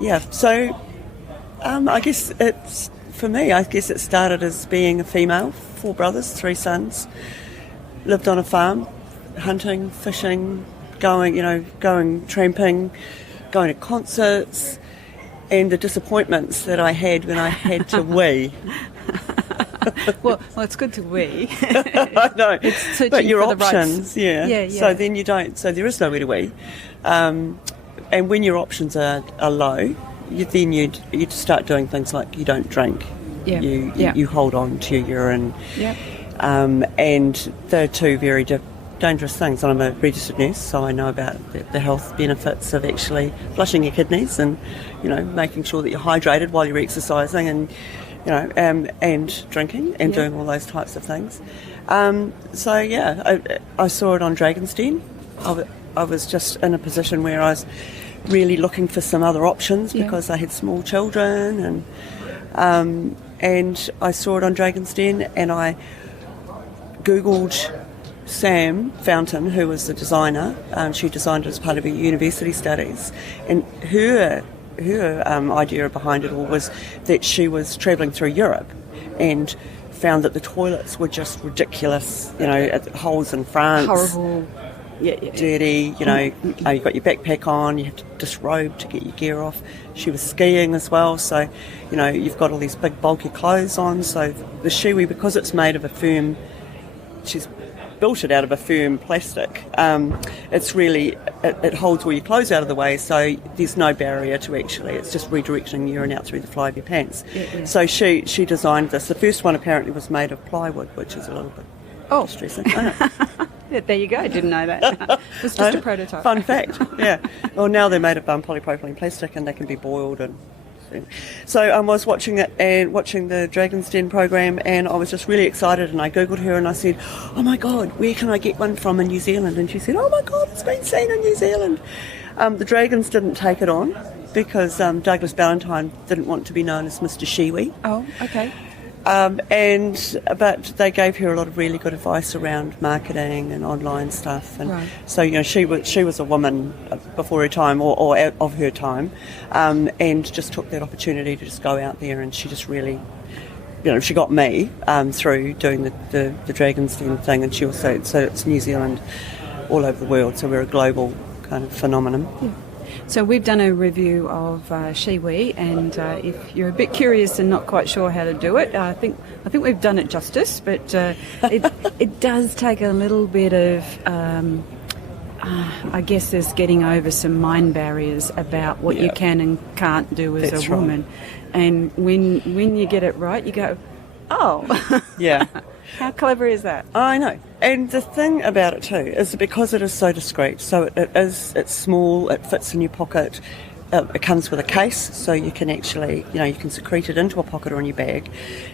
Yeah, so I guess it started as being a female, 4 brothers, 3 sons, lived on a farm, hunting, fishing, going tramping, going to concerts, and the disappointments that I had when I had to wee. well, it's good to wee. I know, but your options, yeah. So then you don't. So there is nowhere to wee, and when your options are low, you start doing things like you don't drink. Yeah. You hold on to your urine. Yeah. And they're 2 very dangerous things. And I'm a registered nurse, so I know about the health benefits of actually flushing your kidneys and, making sure that you're hydrated while you're exercising and, and drinking and doing all those types of things. I saw it on Dragon's Den. I was just in a position where I was really looking for some other options because I had small children, and I saw it on Dragon's Den, and I Googled Sam Fountain, who was the designer. She designed it as part of her university studies, and her idea behind it all was that she was travelling through Europe and found that the toilets were just ridiculous, holes in France. Horrible. Dirty, you've got your backpack on, you have to disrobe to get your gear off. She was skiing as well, so, you've got all these big bulky clothes on. So the Shiwi, because it's made of a firm, she's built it out of a firm plastic, it's really, it holds all your clothes out of the way, so there's no barrier to it's just redirecting urine out through the fly of your pants. So she designed this. The first one apparently was made of plywood, which is a little bit distressing. There you go. I didn't know that. It's just a prototype. Fun fact, yeah. Well, now they're made of polypropylene plastic, and they can be boiled. And so I was watching the Dragon's Den program, and I was just really excited. And I googled her, and I said, "Oh my God, where can I get one from in New Zealand?" And she said, "Oh my God, it's been seen in New Zealand." The Dragons didn't take it on because Douglas Ballantyne didn't want to be known as Mr. Shiwi. Oh, okay. But they gave her a lot of really good advice around marketing and online stuff. And so, you know, she was a woman before her time or of her time, and just took that opportunity to just go out there, and she just really, you know, she got me through doing the Dragon's Den thing, and she also, so it's New Zealand, all over the world, so we're a global kind of phenomenon. Yeah. So we've done a review of Shiwi, and if you're a bit curious and not quite sure how to do it, I think we've done it justice, but it does take a little bit of, I guess there's getting over some mind barriers about what you can and can't do as a woman. Right. And when you get it right, you go, oh, yeah. How clever is that? I know. And the thing about it too is because it is so discreet, so it's small, it fits in your pocket, it comes with a case, so you can actually, you know, you can secrete it into a pocket or in your bag.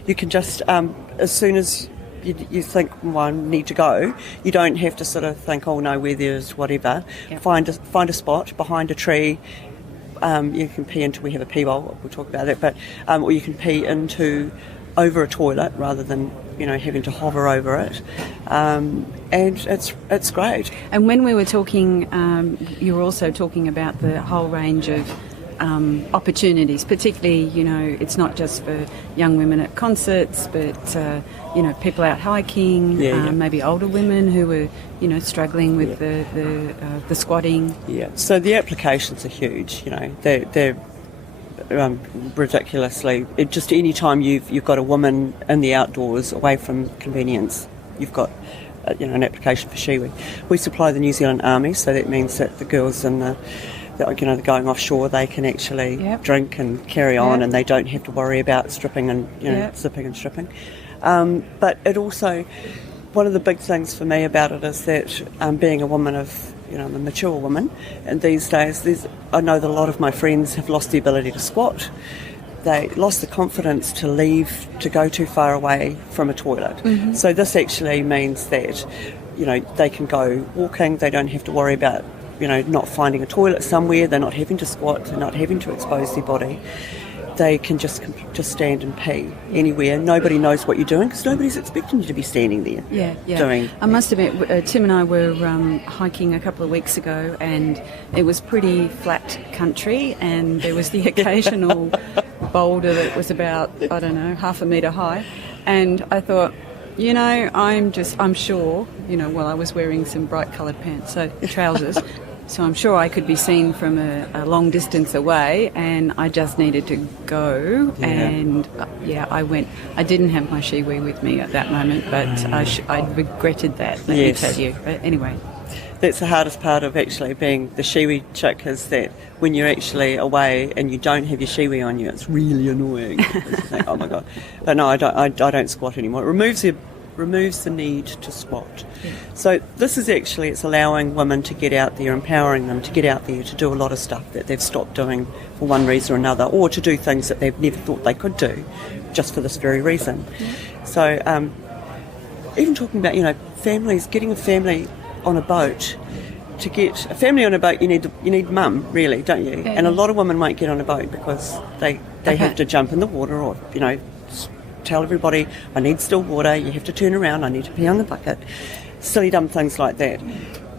You can just, as soon as you think, well, I need to go, you don't have to sort of think, oh no, where there's whatever. Yep. Find a spot behind a tree. You can pee into, we have a pee bowl, we'll talk about that, but or you can pee into over a toilet rather than, you know, having to hover over it, and it's great. And when we were talking, you were also talking about the whole range of opportunities, particularly, you know, it's not just for young women at concerts, but you know, people out hiking, maybe older women who were, you know, struggling with the squatting. Yeah. So the applications are huge. You know, they're ridiculously. Just any time you've got a woman in the outdoors away from convenience, you've got you know, an application for Shiwi. We supply the New Zealand Army, so that means that the girls in the you know, going offshore, they can actually drink and carry on, and they don't have to worry about stripping and, you know, zipping and stripping. But it also, one of the big things for me about it is that being a woman of, you know, I'm a mature woman, and these days I know that a lot of my friends have lost the ability to squat. They lost the confidence to leave, to go too far away from a toilet. Mm-hmm. So this actually means that, you know, they can go walking, they don't have to worry about, you know, not finding a toilet somewhere, they're not having to squat, they're not having to expose their body. They can just stand and pee anywhere. Nobody knows what you're doing because nobody's expecting you to be standing there. Doing. I must admit, Tim and I were hiking a couple of weeks ago, and it was pretty flat country, and there was the occasional boulder that was about, I don't know, half a metre high, and I thought, you know, I'm sure, you know, well, I was wearing some bright coloured pants, so trousers. So I'm sure I could be seen from a long distance away, and I just needed to go. Yeah. And I went. I didn't have my Shiwi with me at that moment, but I regretted that. Let me tell you. Anyway, that's the hardest part of actually being the Shiwi chick, is that when you're actually away and you don't have your Shiwi on you, it's really annoying. It's like, oh my god! But no, I don't squat anymore. It removes the need to squat. Yeah. So this is actually, it's allowing women to get out there, empowering them to get out there to do a lot of stuff that they've stopped doing for one reason or another, or to do things that they've never thought they could do just for this very reason. Yeah. So even talking about, you know, families, getting a family on a boat. To get a family on a boat, you need mum, really, don't you? Yeah. And a lot of women won't get on a boat because they have to jump in the water, or, you know, tell everybody, I need still water, you have to turn around, I need to pee on the bucket. Silly dumb things like that.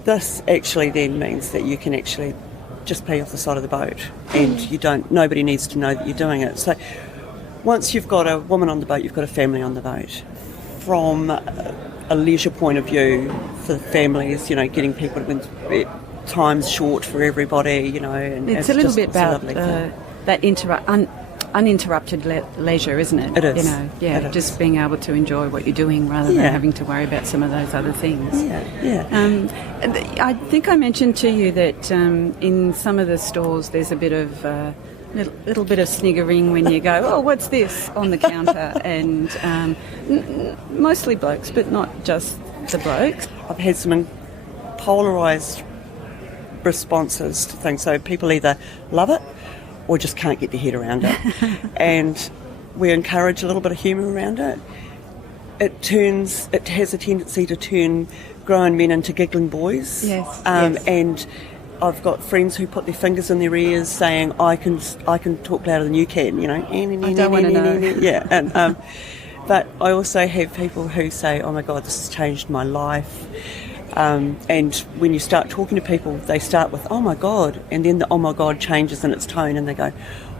This actually then means that you can actually just pee off the side of the boat, and nobody needs to know that you're doing it. So once you've got a woman on the boat, you've got a family on the boat. From a leisure point of view for families, you know, getting people to time's short for everybody, you know. And it's a little bit about that uninterrupted leisure, isn't it? It is. You know, just being able to enjoy what you're doing rather than having to worry about some of those other things. I think I mentioned to you that in some of the stores there's a bit of little bit of sniggering when you go, oh, what's this on the counter? And mostly blokes, but not just the blokes. I've had some polarised responses to things. So people either love it or just can't get their head around it. And we encourage a little bit of humour around it. It has a tendency to turn grown men into giggling boys. Yes. And I've got friends who put their fingers in their ears saying, I can talk louder than you can, you know. I don't want to know. Yeah. But I also have people who say, oh my God, this has changed my life. And when you start talking to people, they start with, oh my God, and then the oh my God changes in its tone and they go,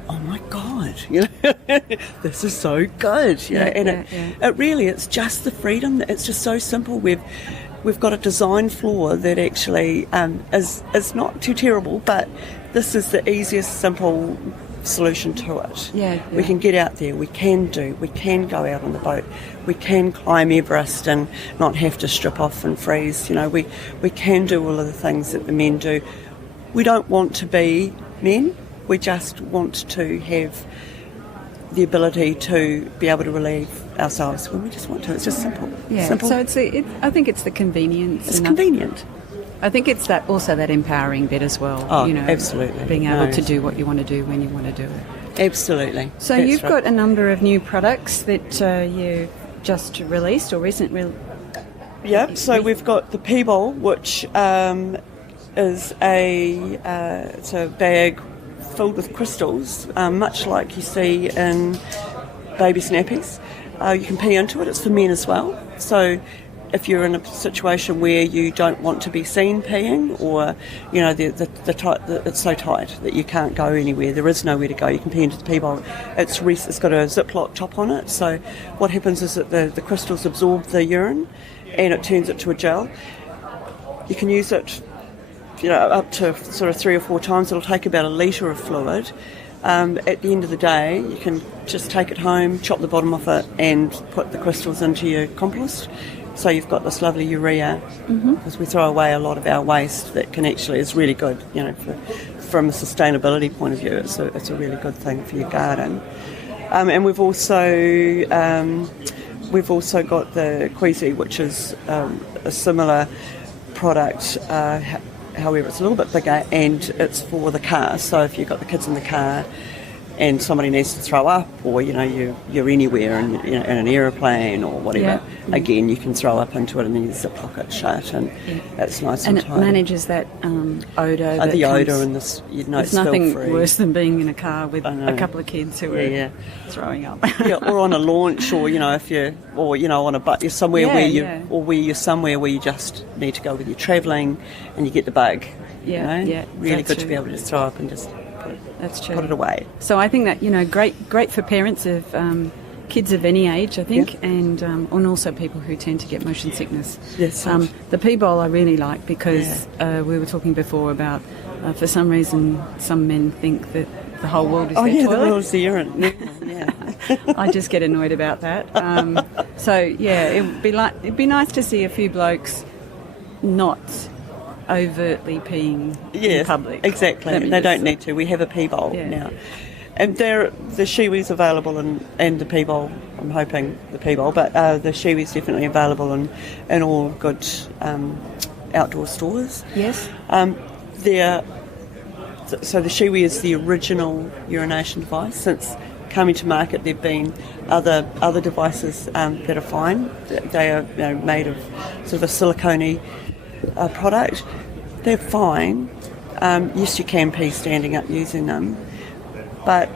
oh my God, this is so good. It really, it's just the freedom. It's just so simple. We've got a design flaw that actually is not too terrible, but this is the easiest, simple solution to it. We can get out there, we can go out on the boat, we can climb Everest and not have to strip off and freeze. We can do all of the things that the men do. We don't want to be men, we just want to have the ability to be able to relieve ourselves when we just want to. It's just simple. Simple. So I think it's the convenience. It's convenient. I think it's that empowering bit as well. Absolutely. Being able to do what you want to do when you want to do it. Absolutely. So you've got a number of new products that you just released or recently. So we've got the pea bowl, which is it's a bag filled with crystals, much like you see in baby snappies. You can pee into it. It's for men as well. So if you're in a situation where you don't want to be seen peeing, or it's so tight that you can't go anywhere, there is nowhere to go, you can pee into the pee bowl. It's got a Ziploc top on it, so what happens is that the crystals absorb the urine and it turns it to a gel. You can use it up to sort of 3 or 4 times. It'll take about a litre of fluid. At the end of the day, you can just take it home, chop the bottom off it and put the crystals into your compost. So you've got this lovely urea, because we throw away a lot of our waste that is really good, from a sustainability point of view. It's a really good thing for your garden. And we've also got the Queasy, which is a similar product. However, it's a little bit bigger and it's for the car. So if you've got the kids in the car and somebody needs to throw up, or you're anywhere in an aeroplane or whatever, again you can throw up into it and then you ziplock it shut, and it's nice and tight. And it manages that odour. The odour and this, it's nothing worse than being in a car with a couple of kids who are throwing up. Or on a launch, or if you're, on a bus, you're somewhere where you're somewhere where you just need to go with you're travelling and you get the bug. Really good to be able to just throw up and just put it away. So I think that great for parents of kids of any age, I think, and also people who tend to get motion sickness. Yes. The pea bowl I really like because we were talking before about for some reason some men think that the whole world is their toilet. The world's the urine. I just get annoyed about that. It'd be nice to see a few blokes not overtly peeing in public. Exactly. They don't need to. We have a pea bowl now. And the shiwi's available and the pea bowl, I'm hoping the pea bowl, but the shiwi's definitely available in all good outdoor stores. Yes. So the shiwi is the original urination device. Since coming to market, there have been other devices that are fine. They are made of sort of a silicone product. They're fine. Yes, you can pee standing up using them, but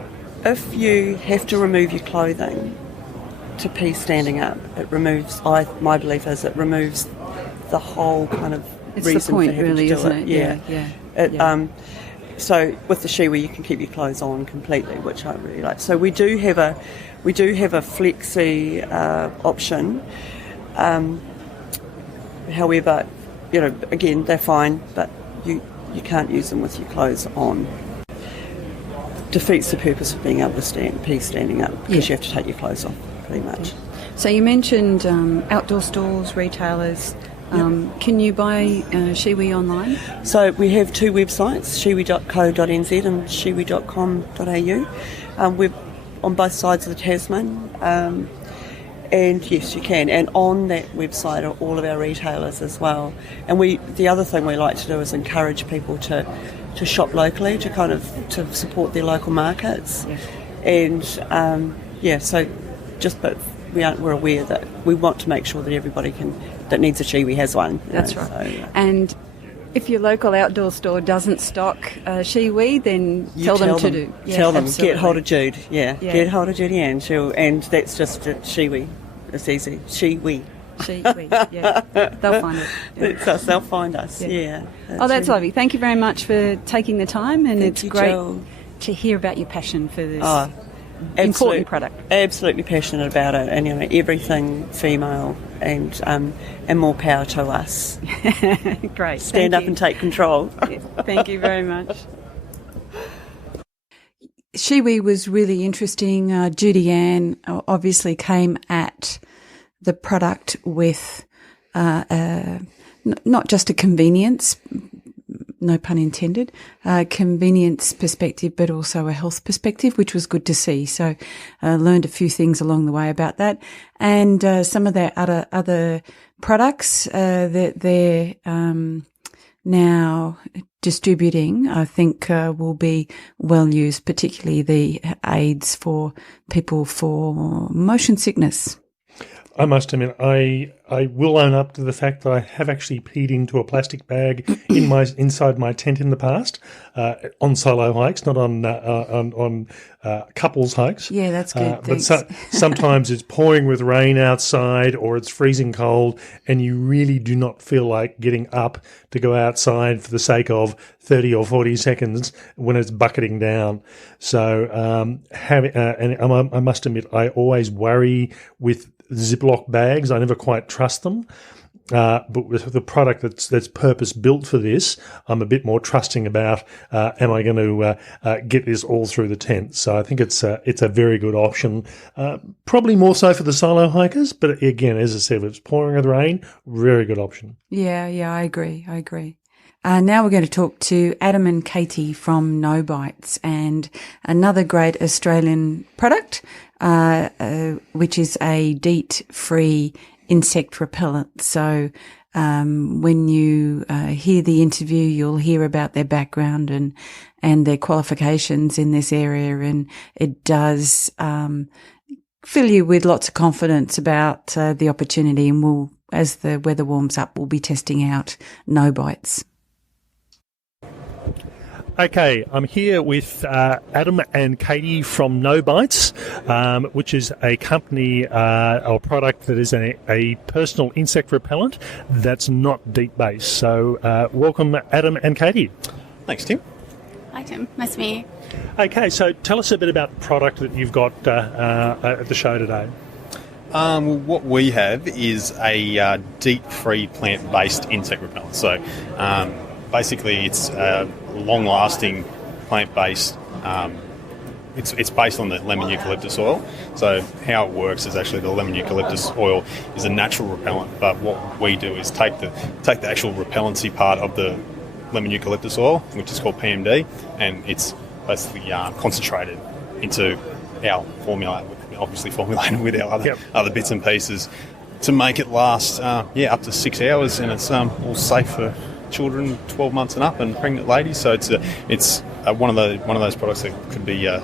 if you have to remove your clothing to pee standing up, it removes. My belief is it removes the whole kind of reason the point, for having really, to do isn't it? Yeah. So with the shiwi, you can keep your clothes on completely, which I really like. So we do have a flexi option. However, again, they're fine, but you can't use them with your clothes on. Defeats the purpose of being able to pee standing up, because you have to take your clothes off, pretty much. So you mentioned outdoor stores, retailers. Can you buy shiwi online? So we have 2 websites, shiwi.co.nz and shiwi.com.au. We're on both sides of the Tasman. And yes, you can. And on that website are all of our retailers as well. And the other thing we like to do is encourage people to shop locally, to support their local markets. Yes. And but we're aware that we want to make sure that everybody that needs a shiwi has one. That's right. So, and If your local outdoor store doesn't stock shiwi, then You tell them to do. Tell them, absolutely. get hold of Jude. Yeah, Yeah. get hold of Judy Ann. And that's just shiwi. It's easy. Shiwi. Shiwi, yeah. They'll find it. Yeah. That's us. They'll find us. Yeah. Oh, that's lovely. Thank you very much for taking the time, and Thank it's you, great Jill. to hear about your passion for this Absolute- important product. Absolutely passionate about it, and everything female, and more power to us. Great. Stand up and take control. Thank you very much. Shiwi was really interesting. Judy Ann obviously came at the product with not just a convenience, no pun intended, convenience perspective, but also a health perspective, which was good to see. So learned a few things along the way about that. And some of their other products that they're now distributing, I think will be well used, particularly the aids for people for motion sickness. I must admit, I will own up to the fact that I have actually peed into a plastic bag inside my tent in the past, on solo hikes, not on couples hikes. Yeah, that's good. But sometimes it's pouring with rain outside, or it's freezing cold, and you really do not feel like getting up to go outside for the sake of 30 or 40 seconds when it's bucketing down. So, and I must admit, I always worry with Ziploc bags. I never quite trust them. But with the product that's purpose built for this, I'm a bit more trusting about, am I going to get this all through the tent? So I think it's a very good option. Probably more so for the solo hikers, but again, as I said, if it's pouring with rain, very good option. Yeah, I agree. Now we're going to talk to Adam and Katie from No Bites, and another great Australian product, which is a DEET-free insect repellent. So when you hear the interview, you'll hear about their background and their qualifications in this area, and it does fill you with lots of confidence about the opportunity. And we'll, as the weather warms up, we'll be testing out No Bites. Okay, I'm here with Adam and Katie from No Bites, which is a company or product that is a personal insect repellent that's not DEET-based. So welcome, Adam and Katie. Thanks, Tim. Hi, Tim. Nice to meet you. Okay, so tell us a bit about the product that you've got at the show today. What we have is a DEET-free plant-based insect repellent. So basically it's long-lasting plant-based. It's based on the lemon eucalyptus oil. So how it works is actually the lemon eucalyptus oil is a natural repellent, but what we do is take the actual repellency part of the lemon eucalyptus oil, which is called PMD, and it's basically concentrated into our formula, obviously formulated with our other bits and pieces to make it last up to 6 hours, and it's all safe for children 12 months and up and pregnant ladies. So it's one of those products that could be a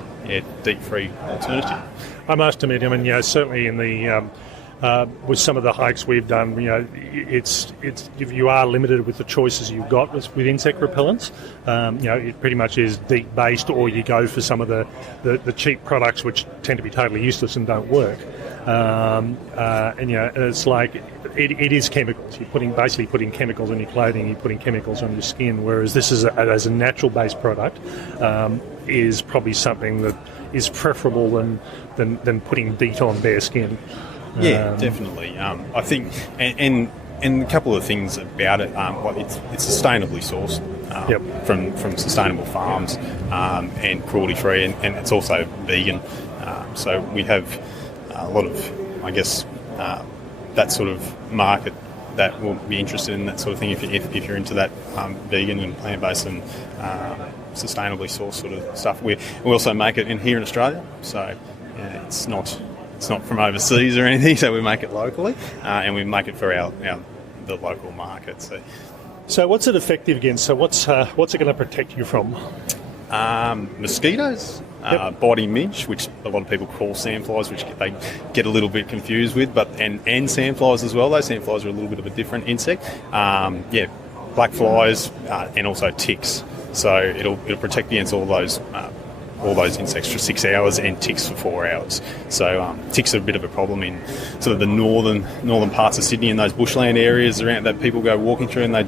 DEET-free alternative. I must admit, certainly in the with some of the hikes we've done, it's you are limited with the choices you've got with insect repellents. It pretty much is DEET-based, or you go for some of the cheap products which tend to be totally useless and don't work. And it's like it is chemicals. You're basically putting chemicals on your clothing. You're putting chemicals on your skin. Whereas this is as a natural-based product is probably something that is preferable than putting DEET on bare skin. Yeah, definitely. I think, and a couple of things about it. It's sustainably sourced from sustainable farms and cruelty-free, and it's also vegan. So we have a lot of, I guess, that sort of market that will be interested in that sort of thing if you're into that vegan and plant-based and sustainably sourced sort of stuff. We also make it here in Australia, so it's not from overseas or anything. So we make it locally, and we make it for the local market. So what's it effective against? So what's it going to protect you from? Mosquitoes, body midge, which a lot of people call sandflies, which they get a little bit confused with, and sandflies as well. Those sandflies are a little bit of a different insect. black flies, and also ticks. So it'll protect against all those insects for 6 hours and ticks for 4 hours. So ticks are a bit of a problem in sort of the northern parts of Sydney and those bushland areas around that people go walking through, and they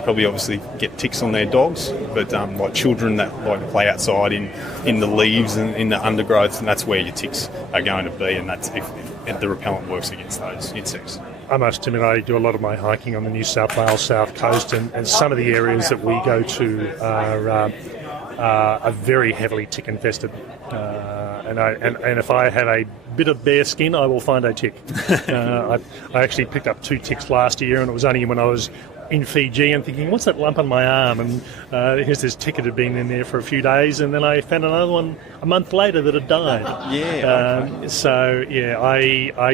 probably obviously get ticks on their dogs, but like children that like to play outside in the leaves and in the undergrowth, and that's where your ticks are going to be, and that's if the repellent works against those insects. I must admit, I do a lot of my hiking on the New South Wales South Coast, and some of the areas that we go to are very heavily tick infested. And if I have a bit of bare skin, I will find a tick. I actually picked up 2 ticks last year, and it was only when I was in Fiji and thinking, what's that lump on my arm? And here's this tick that had been in there for a few days, and then I found another one a month later that had died. I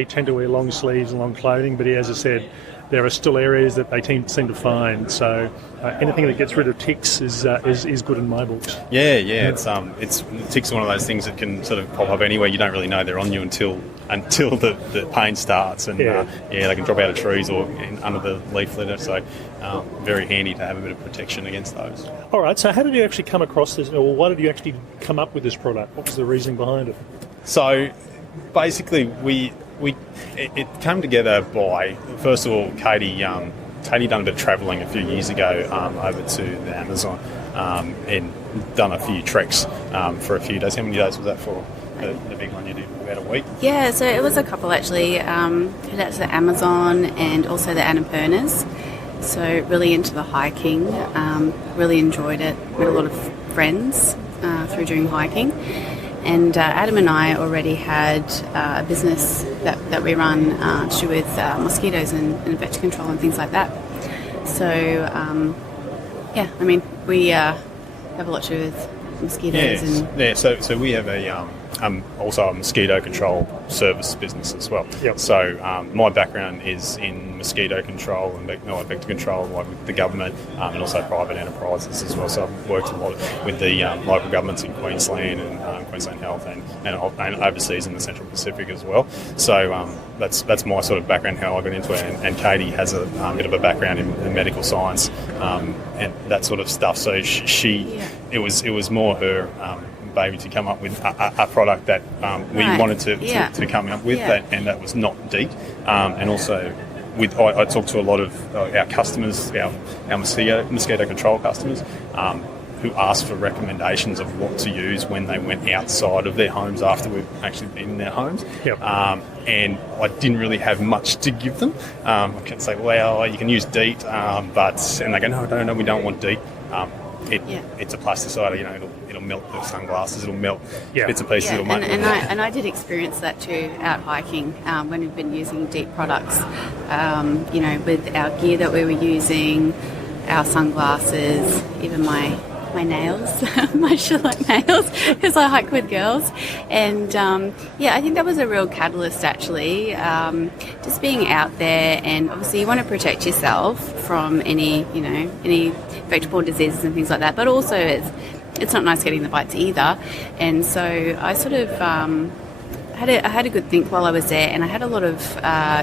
tend to wear long sleeves and long clothing, but as I said, there are still areas that they seem to find. So anything that gets rid of ticks is good in my books. It's ticks are one of those things that can sort of pop up anywhere. You don't really know they're on you until the pain starts, and they can drop out of trees or under the leaf litter. So very handy to have a bit of protection against those. All right. So how did you actually come across this, or why did you actually come up with this product? What was the reasoning behind it? So basically, it came together by, first of all, Katie done a bit of travelling a few years ago over to the Amazon and done a few treks for a few days. How many days was that for? The big one you did, about a week? Yeah, so it was a couple actually. Headed out to the Amazon and also the Annapurnas. So really into the hiking, really enjoyed it. Met a lot of friends through doing hiking. And Adam and I already had a business that we run to do with mosquitoes and vector control and things like that. So, we have a lot to do with mosquitoes. So we have also a mosquito control service business as well. Yep. So my background is in mosquito control and vector control, like with the government, and also private enterprises as well. So I've worked a lot with the local governments in Queensland and Queensland Health and overseas in the Central Pacific as well. So that's my sort of background, how I got into it. And Katie has a bit of a background in medical science and that sort of stuff. So it was more her baby to come up with a product that we wanted to come up with, and that was not DEET. And also, I talked to a lot of our customers, our mosquito control customers, who asked for recommendations of what to use when they went outside of their homes after we've actually been in their homes. Yep. And I didn't really have much to give them. I can say, well, you can use DEET, and they go, no, we don't want DEET. It's a plasticide, it'll melt the sunglasses, it'll melt bits and pieces. It'll and I did experience that too out hiking when we've been using DEET products, with our gear that we were using, our sunglasses, even my nails, my shellac nails, because I hike with girls. And I think that was a real catalyst actually, just being out there, and obviously you want to protect yourself from any vector-borne diseases and things like that, but also it's not nice getting the bites either. And so I sort of I had a good think while I was there, and I had a lot of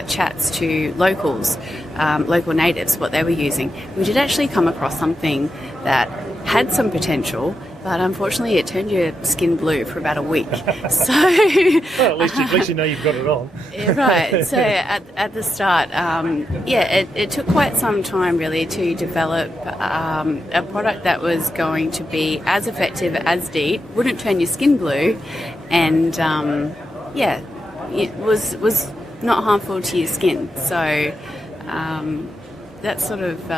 chats to locals, local natives, what they were using. We did actually come across something that had some potential, but unfortunately it turned your skin blue for about a week. So well, at least you know you've got it on. Right. So at the start, it took quite some time really to develop a product that was going to be as effective as DEET, wouldn't turn your skin blue, and it was not harmful to your skin. So that's sort of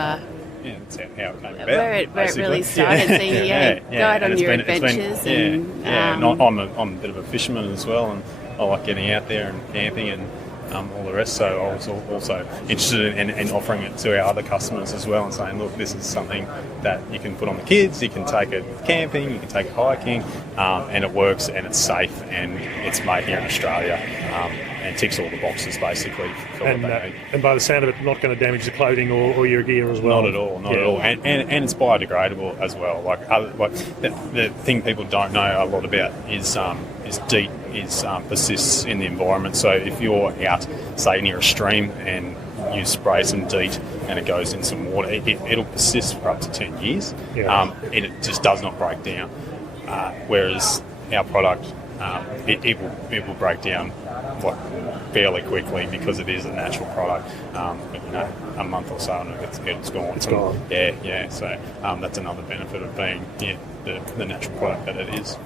that's how it came about. Where it really started. So go out on your adventures. I'm a bit of a fisherman as well, and I like getting out there and camping and all the rest. So I was also interested in offering it to our other customers as well, and saying, look, this is something that you can put on the kids, you can take it camping, you can take it hiking, and it works and it's safe and it's made here in Australia. And ticks all the boxes basically for what they need. And by the sound of it, not going to damage the clothing or your gear as well. Not at all. And it's biodegradable as well. Like the thing people don't know a lot about is DEET persists in the environment. So if you're out, say near a stream, and you spray some DEET and it goes in some water, it'll persist for up to 10 years, and it just does not break down. Whereas our product, it will break down fairly quickly because it is a natural product. A month or so and it's gone. It's gone. Yeah. So that's another benefit of being the natural product that it is.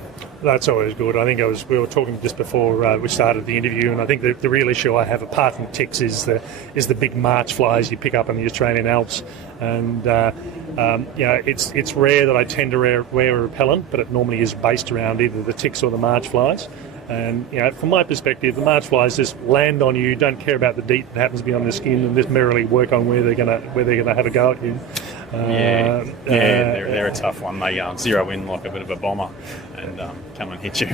That's always good. I think we were talking just before we started the interview, and I think the real issue I have, apart from ticks, is the big march flies you pick up in the Australian Alps. And it's rare that I tend to wear a repellent, but it normally is based around either the ticks or the march flies. And from my perspective, the march flies just land on you, don't care about the DEET that happens to be on the skin, and just merrily work on where they're gonna have a go at you. They're a tough one. They zero in like a bit of a bomber and come and hit you.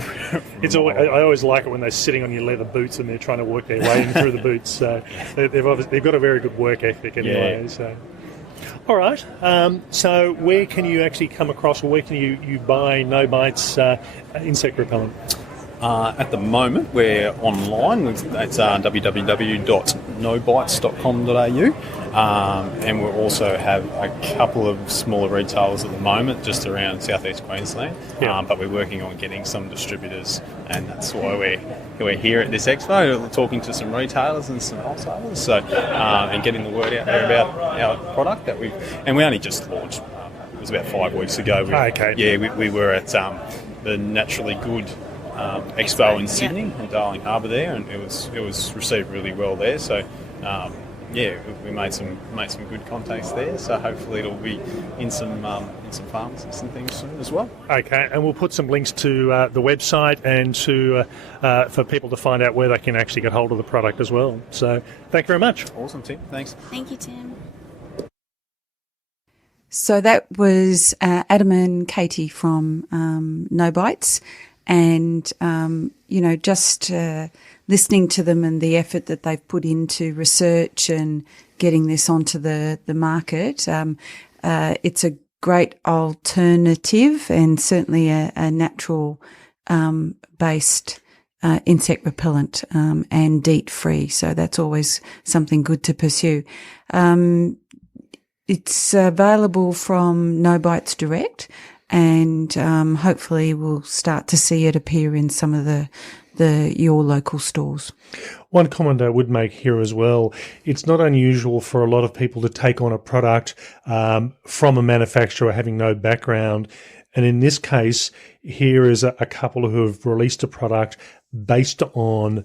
I always like it when they're sitting on your leather boots and they're trying to work their way in through the boots. So they've got a very good work ethic anyway. Yeah. So. All right. So where can you actually come across, or where can you buy No Bites insect repellent? At the moment, we're online. It's www.nobites.com.au. And we also have a couple of smaller retailers at the moment just around southeast Queensland. But we're working on getting some distributors, and that's why we're here at this expo, talking to some retailers and some wholesalers. So and getting the word out there about our product that we only just launched. It was about 5 weeks ago. We were at the Naturally Good Expo in Sydney and Darling Harbour there, and it was received really well there. So we made some good contacts there. So hopefully it'll be in some pharmacies and things soon as well. Okay, and we'll put some links to the website and to for people to find out where they can actually get hold of the product as well. So thank you very much. Awesome, Tim. Thanks. Thank you, Tim. So that was Adam and Katie from No Bites. And, just listening to them and the effort that they've put into research and getting this onto the market, it's a great alternative and certainly a natural based insect repellent and DEET free. So that's always something good to pursue. It's available from No Bites Direct. And hopefully we'll start to see it appear in some of your local stores. One comment I would make here as well, it's not unusual for a lot of people to take on a product from a manufacturer having no background. And in this case, here is a couple who have released a product based on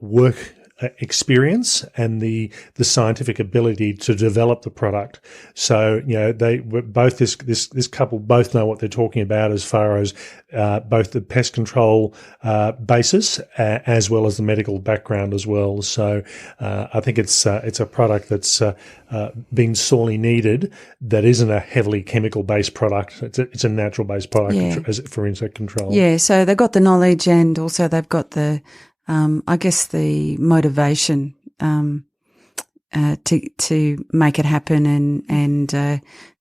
work experience and the scientific ability to develop the product. So, they were both this couple both know what they're talking about as far as both the pest control basis as well as the medical background as well. So, I think it's a product that's been sorely needed that isn't a heavily chemical based product. It's a natural based product for insect control. Yeah. So they've got the knowledge and also they've got the the motivation to make it happen and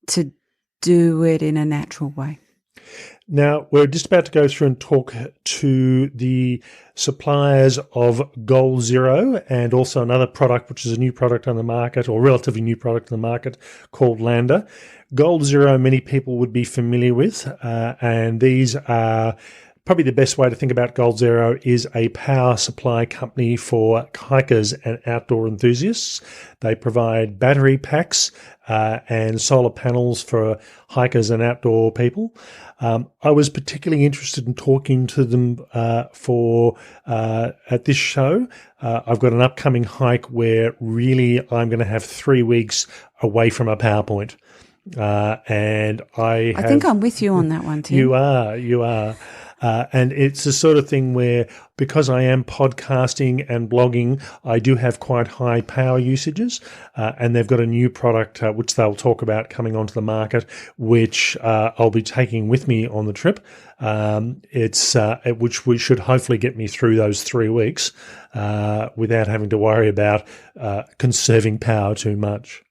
to do it in a natural way. Now, we're just about to go through and talk to the suppliers of Gold Zero and also another product, which is a new product on the market, or relatively new product on the market, called Lander. Gold Zero, many people would be familiar with, and these are probably the best way to think about Gold Zero is a power supply company for hikers and outdoor enthusiasts. They provide battery packs and solar panels for hikers and outdoor people. I was particularly interested in talking to them at this show. I've got an upcoming hike where really I'm going to have 3 weeks away from a PowerPoint. And I think I'm with you on that one, Tim. You are. And it's the sort of thing where, because I am podcasting and blogging, I do have quite high power usages. And they've got a new product, which they'll talk about coming onto the market, which I'll be taking with me on the trip. Which we should hopefully get me through those 3 weeks, without having to worry about conserving power too much.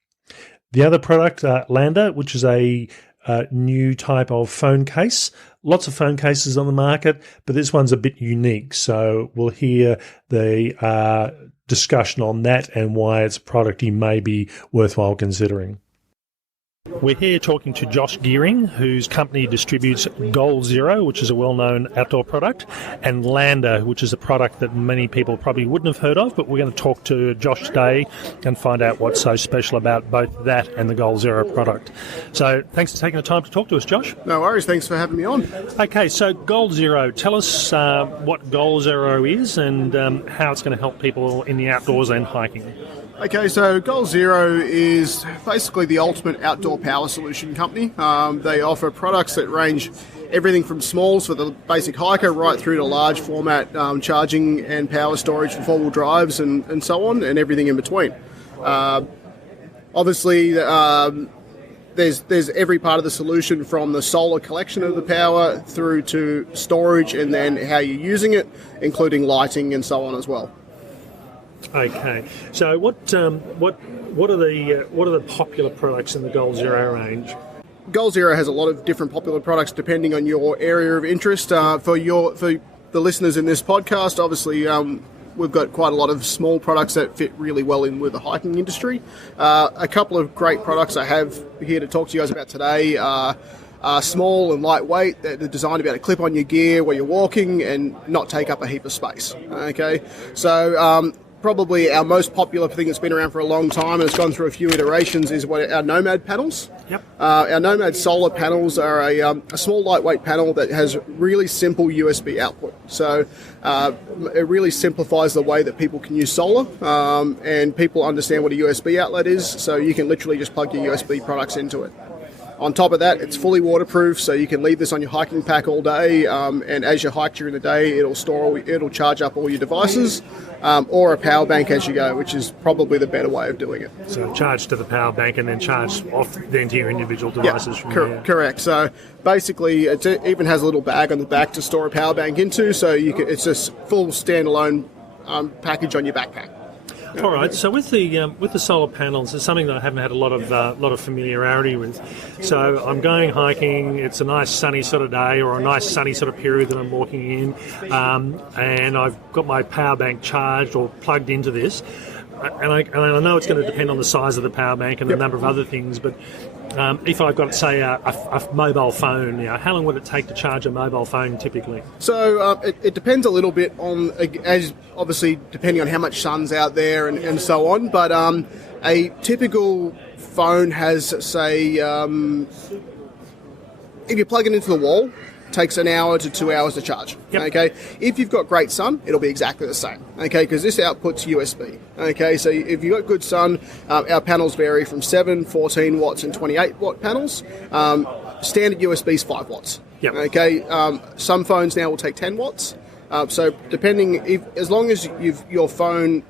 The other product, Lander, which is a new type of phone case. Lots of phone cases on the market, but this one's a bit unique. So we'll hear the discussion on that and why it's a product you may be worthwhile considering. We're here talking to Josh Gearing, whose company distributes Goal Zero, which is a well-known outdoor product, and Lander, which is a product that many people probably wouldn't have heard of, but we're going to talk to Josh today and find out what's so special about both that and the Goal Zero product. So thanks for taking the time to talk to us, Josh. No worries, thanks for having me on. Okay, so Goal Zero, tell us what Goal Zero is and how it's going to help people in the outdoors and hiking. Okay, so Goal Zero is basically the ultimate outdoor power solution company. They offer products that range everything from smalls for the basic hiker right through to large format charging and power storage for four-wheel drives and so on, and everything in between. Obviously, there's every part of the solution from the solar collection of the power through to storage and then how you're using it, including lighting and so on as well. Okay, so what are the popular products in the Goal Zero range? Goal Zero has a lot of different popular products depending on your area of interest. For the listeners in this podcast, obviously we've got quite a lot of small products that fit really well in with the hiking industry. A couple of great products I have here to talk to you guys about today are small and lightweight. They're designed to be able to clip on your gear while you're walking and not take up a heap of space. Okay, so probably our most popular thing that's been around for a long time and it's gone through a few iterations is our Nomad panels. Yep. Our Nomad solar panels are a small lightweight panel that has really simple USB output. So it really simplifies the way that people can use solar and people understand what a USB outlet is, so you can literally just plug your USB products into it. On top of that, it's fully waterproof, so you can leave this on your hiking pack all day, and as you hike during the day, it'll charge up all your devices, or a power bank as you go, which is probably the better way of doing it. So charge to the power bank and then charge off then to your individual devices from there. Correct. So basically, it even has a little bag on the back to store a power bank into, so it's a full standalone package on your backpack. All right. So with the solar panels, it's something that I haven't had a lot of familiarity with. So I'm going hiking. It's a nice sunny sort of day or a nice sunny sort of period that I'm walking in, and I've got my power bank charged or plugged into this. And I know it's going to depend on the size of the power bank and a number of other things, but if I've got, say, a mobile phone, how long would it take to charge a mobile phone typically? So it depends a little bit on, as obviously depending on how much sun's out there and so on, but a typical phone has, say, if you plug it into the wall, takes an hour to 2 hours to charge. Yep. Okay, if you've got great sun, it'll be exactly the same. Okay, because this outputs USB. Okay, so if you've got good sun, our panels vary from 7, 14 watts, and 28 watt panels. Standard USB is 5 watts. Yep. Okay, some phones now will take 10 watts. So depending, as long as your phone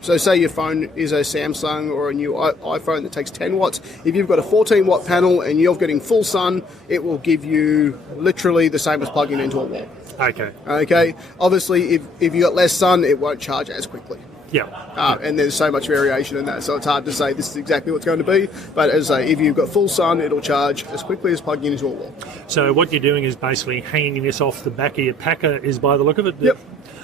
So say your phone is a Samsung or a new iPhone that takes 10 watts. If you've got a 14 watt panel and you're getting full sun, it will give you literally the same as plugging into a wall. Okay. Obviously, if you got less sun, it won't charge as quickly. Yeah. And there's so much variation in that, so it's hard to say this is exactly what's going to be. But as I say, if you've got full sun, it'll charge as quickly as plugging into a wall. So what you're doing is basically hanging this off the back of your packer, is by the look of it. Yep.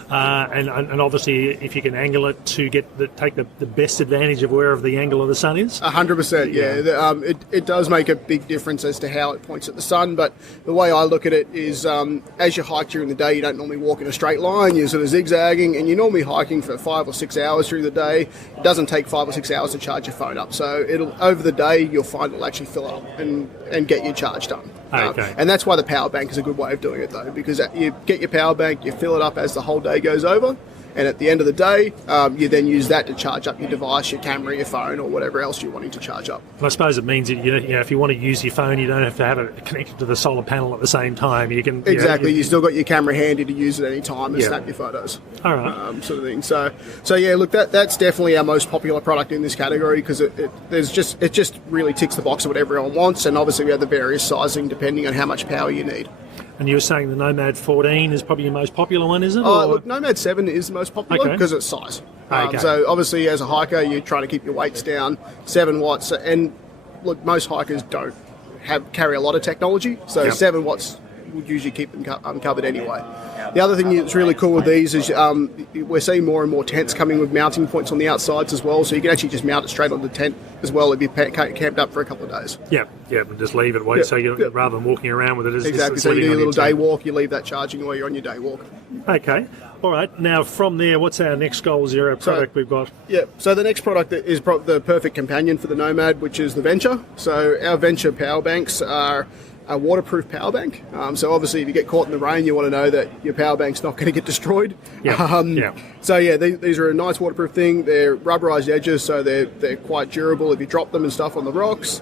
And obviously, if you can angle it to take the best advantage of wherever the angle of the sun is. 100%, yeah. It does make a big difference as to how it points at the sun. But the way I look at it is, as you hike during the day, you don't normally walk in a straight line. You're sort of zigzagging, and you're normally hiking for 5 or 6 hours during the day. It doesn't take 5 or 6 hours to charge your phone up. So over the day, you'll find it'll actually fill up and get your charge done. Okay. And that's why the power bank is a good way of doing it, though, because you get your power bank, you fill it up as the whole day goes over, and at the end of the day, you then use that to charge up your device, your camera, your phone, or whatever else you're wanting to charge up. I suppose it means that if you want to use your phone, you don't have to have it connected to the solar panel at the same time. You can exactly. You still got your camera handy to use at any time and snap your photos. All right. Sort of thing. So yeah. Look, that's definitely our most popular product in this category because it just really ticks the box of what everyone wants, and obviously we have the various sizing depending on how much power you need. And you were saying the Nomad 14 is probably your most popular one, is it? Look, Nomad 7 is the most popular because it's size. So obviously as a hiker, you're trying to keep your weights down, 7 watts. And look, most hikers don't carry a lot of technology, so 7 watts would usually keep them covered anyway. The other thing that's really cool with these is we're seeing more and more tents coming with mounting points on the outsides as well, so you can actually just mount it straight on the tent as well if you're camped up for a couple of days. Yeah, and just leave it so you rather than walking around with it. Exactly, so you do a little day walk, you leave that charging while you're on your day walk. Okay, all right. Now from there, what's our next Goal Zero product we've got? Yeah, so the next product is the perfect companion for the Nomad, which is the Venture. So our Venture power banks are a waterproof power bank. So obviously if you get caught in the rain, you want to know that your power bank's not going to get destroyed. So these are a nice waterproof thing. They're rubberized edges, so they're quite durable if you drop them and stuff on the rocks.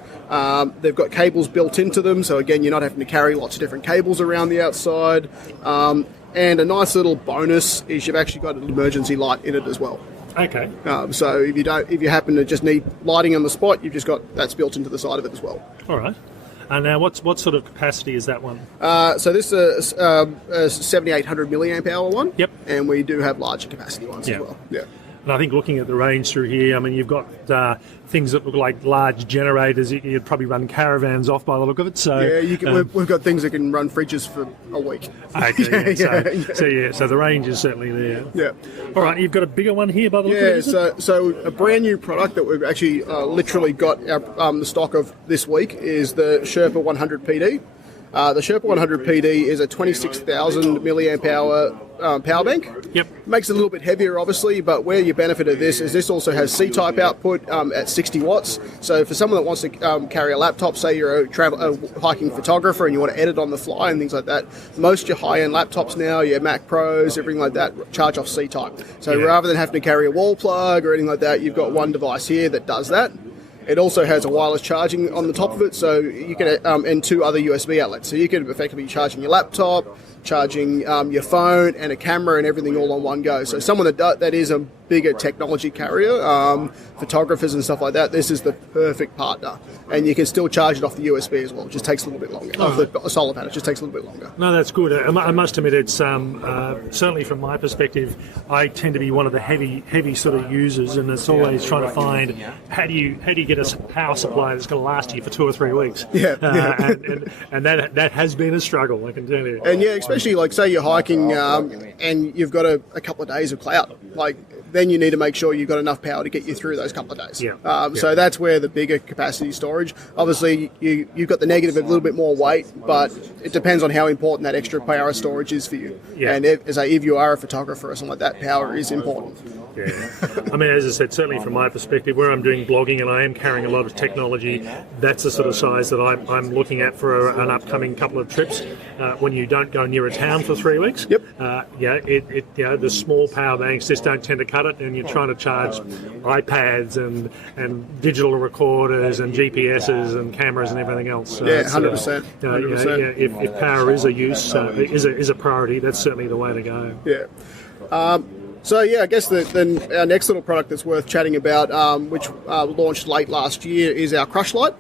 They've got cables built into them, so again, you're not having to carry lots of different cables around the outside. And a nice little bonus is you've actually got an emergency light in it as well. Okay. So if you happen to just need lighting on the spot, you've just got that's built into the side of it as well. All right. And now, what sort of capacity is that one? So this is a 7,800 milliamp hour one. Yep. And we do have larger capacity ones as well. Yeah. And I think looking at the range through here, I mean, you've got things that look like large generators. You'd probably run caravans off by the look of it. So yeah, you can, we've got things that can run fridges for a week. Okay, so the range is certainly there. Yeah. All right, you've got a bigger one here by the look of it. So a brand new product that we've actually literally got the stock of this week is the Sherpa 100 PD. The Sherpa 100 PD is a 26,000 milliamp hour power bank. Yep. Makes it a little bit heavier, obviously, but where you benefit of this also has C-type output at 60 watts. So for someone that wants to carry a laptop, say you're a hiking photographer and you want to edit on the fly and things like that, most of your high-end laptops now, your Mac Pros, everything like that, charge off C-type. So rather than having to carry a wall plug or anything like that, you've got one device here that does that. It also has a wireless charging on the top of it, so you can and two other USB outlets. So you can effectively be charging your laptop, charging your phone, and a camera, and everything all on one go. So someone that is a bigger technology carrier, photographers and stuff like that, this is the perfect partner. And you can still charge it off the USB as well. It just takes a little bit longer. Off the solar panel, it just takes a little bit longer. No, that's good. I must admit, it's certainly from my perspective, I tend to be one of the heavy sort of users, and it's always trying to find how do you get a power supply that's going to last you for 2 or 3 weeks. And that has been a struggle, I can tell you. And especially like say you're hiking and you've got a couple of days of cloud, then you need to make sure you've got enough power to get you through those couple of days. So that's where the bigger capacity storage. Obviously, you've got the negative of a little bit more weight, but it depends on how important that extra power storage is for you. And if you are a photographer or something like that, power is important. I mean, as I said, certainly from my perspective, where I'm doing blogging and I am carrying a lot of technology, that's the sort of size that I'm looking at for an upcoming couple of trips. When you don't go near a town for 3 weeks, the small power banks just don't tend to cut it, and you're trying to charge iPads and digital recorders and GPSs and cameras and everything else. So 100%. If power is is a priority, that's certainly the way to go. So I guess our next little product that's worth chatting about, which launched late last year, is our Crush Light.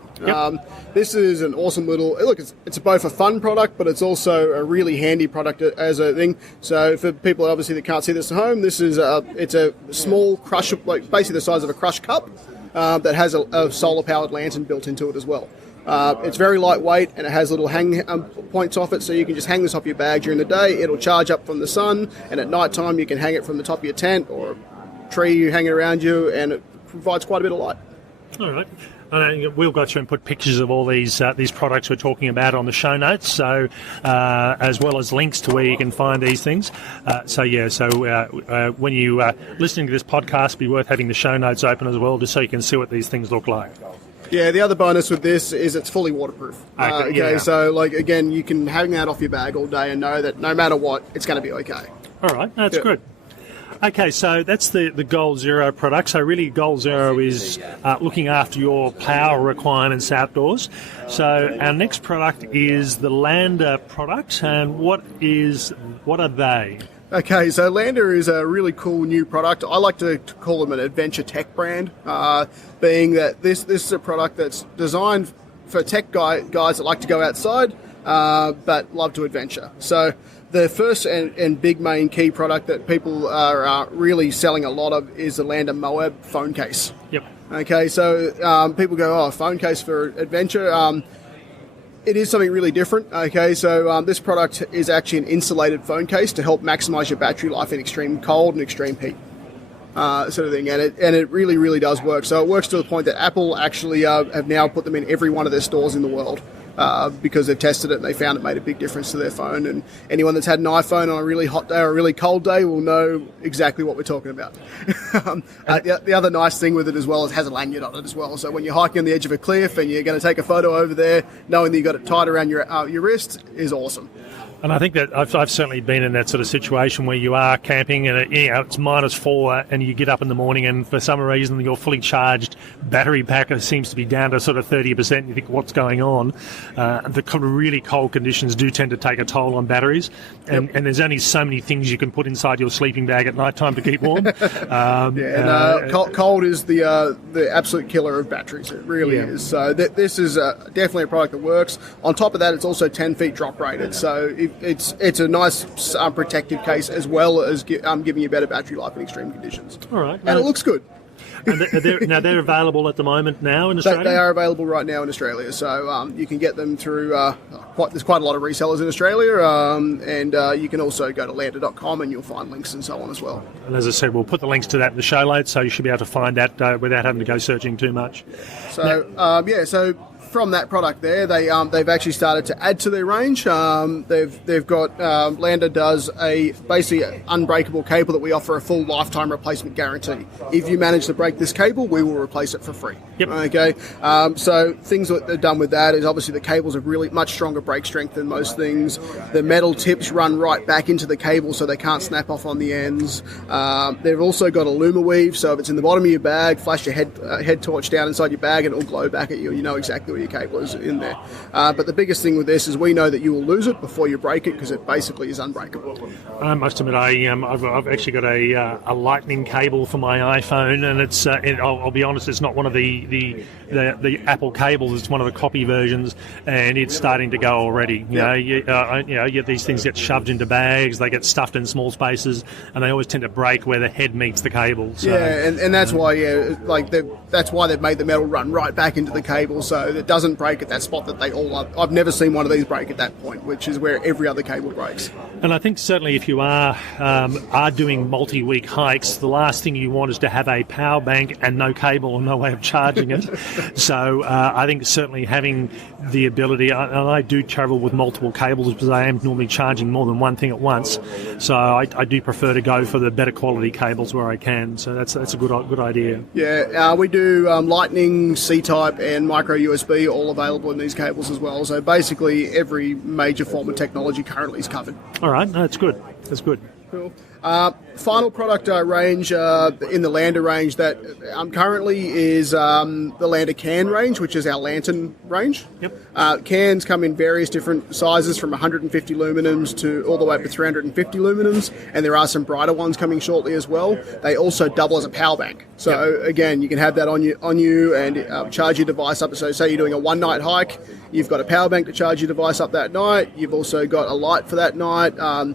This is an awesome little look. It's both a fun product, but it's also a really handy product as a thing. So for people obviously that can't see this at home, this is it's a small crush, like basically the size of a crush cup, that has a solar powered lantern built into it as well. It's very lightweight and it has little hang points off it, so you can just hang this off your bag during the day. It'll charge up from the sun, and at night time you can hang it from the top of your tent or a tree hanging around you, and it provides quite a bit of light. All right. We'll go through and put pictures of all these products we're talking about on the show notes, so as well as links to where you can find these things. When you listening to this podcast, be worth having the show notes open as well, just so you can see what these things look like. Yeah, the other bonus with this is it's fully waterproof. So again, you can hang that off your bag all day and know that no matter what, it's going to be okay. All right, that's good. Okay, so that's the Goal Zero product. So really Goal Zero is looking after your power requirements outdoors. So our next product is the Lander product, and what are they? Okay, so Lander is a really cool new product. I like to call them an adventure tech brand, being that this is a product that's designed for tech guys that like to go outside, but love to adventure. So the first and big main key product that people are really selling a lot of is the Lander Moab phone case. Yep. Okay, so people go, phone case for adventure. It is something really different. Okay, so this product is actually an insulated phone case to help maximise your battery life in extreme cold and extreme heat. Sort of thing, and it really, really does work. So it works to the point that Apple actually have now put them in every one of their stores in the world because they've tested it and they found it made a big difference to their phone. And anyone that's had an iPhone on a really hot day or a really cold day will know exactly what we're talking about. The other nice thing with it as well is it has a lanyard on it as well. So when you're hiking on the edge of a cliff and you're going to take a photo over there, knowing that you got it tied around your wrist is awesome. And I think that I've certainly been in that sort of situation where you are camping and it's -4 and you get up in the morning and for some reason your fully charged battery pack seems to be down to sort of 30% and you think, what's going on? The really cold conditions do tend to take a toll on batteries and there's only so many things you can put inside your sleeping bag at night time to keep warm. Cold is the absolute killer of batteries. It really is. So this is definitely a product that works. On top of that, it's also 10 feet drop rated. So it's a nice protective case as well as giving you better battery life in extreme conditions. All right. And it looks good. And they're available at the moment now in Australia? They are available right now in Australia. So you can get them through, there's quite a lot of resellers in Australia, and you can also go to lander.com and you'll find links and so on as well. And as I said, we'll put the links to that in the show notes, so you should be able to find that without having to go searching too much. So, so from that product there, they've actually started to add to their range. They've got Lander does a basically unbreakable cable that we offer a full lifetime replacement guarantee. If you manage to break this cable, we will replace it for free. Yep. Okay. So things that they've done with that is obviously the cables have really much stronger break strength than most things. The metal tips run right back into the cable, so they can't snap off on the ends. They've also got a LumaWeave, so if it's in the bottom of your bag, flash your head torch down inside your bag, and it'll glow back at you. You know exactly where your cable is in there. But the biggest thing with this is we know that you will lose it before you break it because it basically is unbreakable. I must admit, I've actually got a lightning cable for my iPhone, and it's I'll be honest, it's not one of the Apple cables. It's one of the copy versions, and it's starting to go already. These things get shoved into bags, they get stuffed in small spaces, and they always tend to break where the head meets the cable. So, and that's why that's why they've made the metal run right back into the cable, so it doesn't break at that spot that they all are. I've never seen one of these break at that point, which is where every other cable breaks. And I think certainly if you are doing multi-week hikes, the last thing you want is to have a power bank and no cable or no way of charging it. So I think certainly having the ability, and I do travel with multiple cables because I am normally charging more than one thing at once. So I do prefer to go for the better quality cables where I can. So that's a good idea. Yeah, we do Lightning, C-Type and micro USB all available in these cables as well. So basically every major form of technology currently is covered. All right, no, that's good. That's good. Cool. Final product range in the Lander range that currently is the Lander can range, which is our lantern range. Yep. Cans come in various different sizes from 150 luminums to all the way up to 350 luminums, and there are some brighter ones coming shortly as well. They also double as a power bank. So again, you can have that on you and charge your device up. So say you're doing a one-night hike, you've got a power bank to charge your device up that night. You've also got a light for that night, and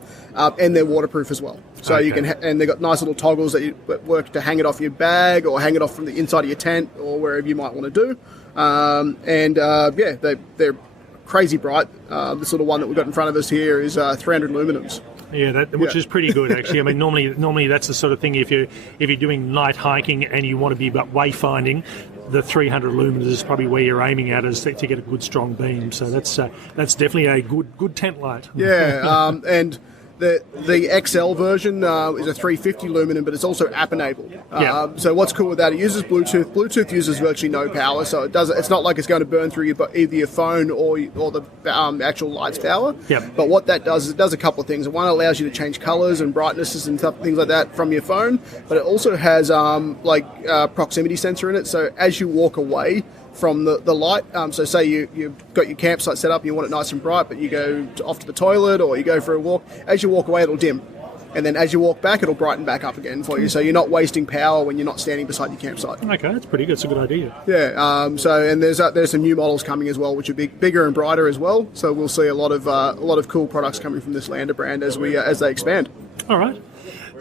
they're waterproof as well. So you can, and they've got nice little toggles that work to hang it off your bag or hang it off from the inside of your tent or wherever you might want to do. They're crazy bright. The sort of one that we've got in front of us here is 300 luminums. Yeah, which is pretty good actually. I mean, normally that's the sort of thing if you're doing night hiking and you want to be about wayfinding, the 300 lumens is probably where you're aiming at, is to get a good strong beam. So that's definitely a good tent light. Yeah, and the XL version is a 350 lumen, but it's also app enabled. So what's cool with that? It uses Bluetooth. Bluetooth uses virtually no power, so it's not like it's going to burn through either your phone or the actual light's power. Yep. But what that does is it does a couple of things. One, allows you to change colours and brightnesses and things like that from your phone. But it also has proximity sensor in it. So as you walk away from the light, so say you've got your campsite set up and you want it nice and bright, but you go off to the toilet or you go for a walk, as you walk away it'll dim, and then as you walk back it'll brighten back up again for you, so you're not wasting power when you're not standing beside your campsite. Okay, that's pretty good. It's a good idea. Yeah. And there's some new models coming as well, which are bigger and brighter as well, so we'll see a lot of cool products coming from this Lander brand as they expand. All right.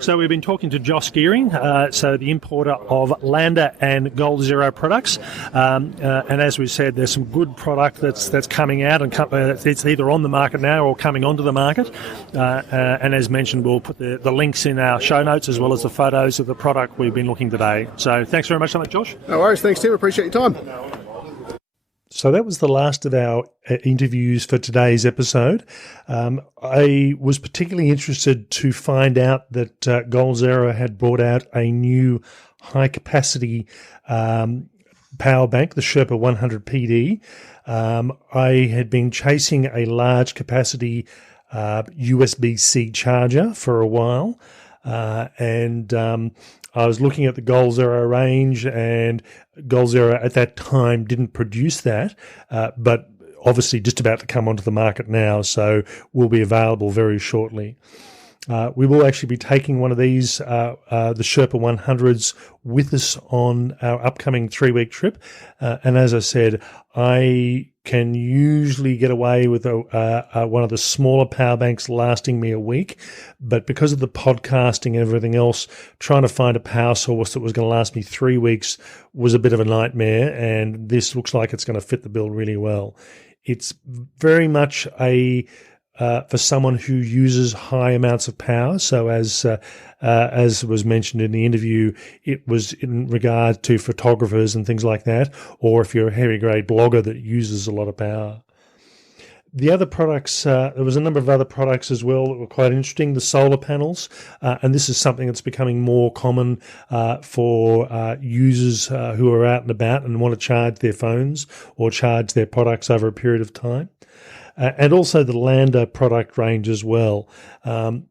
So we've been talking to Josh Gearing, the importer of Lander and Gold Zero products, and as we said, there's some good product that's coming out, and it's either on the market now or coming onto the market. And as mentioned, we'll put the links in our show notes as well as the photos of the product we've been looking today. So thanks very much for that, Josh. No worries. Thanks, Tim. Appreciate your time. So that was the last of our interviews for today's episode. I was particularly interested to find out that Gold Zero had brought out a new high-capacity power bank, the Sherpa 100 PD. I had been chasing a large-capacity USB-C charger for a while, and I was looking at the Gold Zero range, and Gold Zero at that time didn't produce that, but obviously just about to come onto the market now, so will be available very shortly. We will actually be taking one of these, the Sherpa 100s, with us on our upcoming 3-week trip. And as I said, I can usually get away with one of the smaller power banks lasting me a week. But because of the podcasting and everything else, trying to find a power source that was going to last me 3 weeks was a bit of a nightmare. And this looks like it's going to fit the bill really well. It's very much for someone who uses high amounts of power. So as was mentioned in the interview, it was in regard to photographers and things like that, or if you're a heavy grade blogger that uses a lot of power. The other products, there was a number of other products as well that were quite interesting. The solar panels, and this is something that's becoming more common for users who are out and about and want to charge their phones or charge their products over a period of time. And also the Lander product range as well.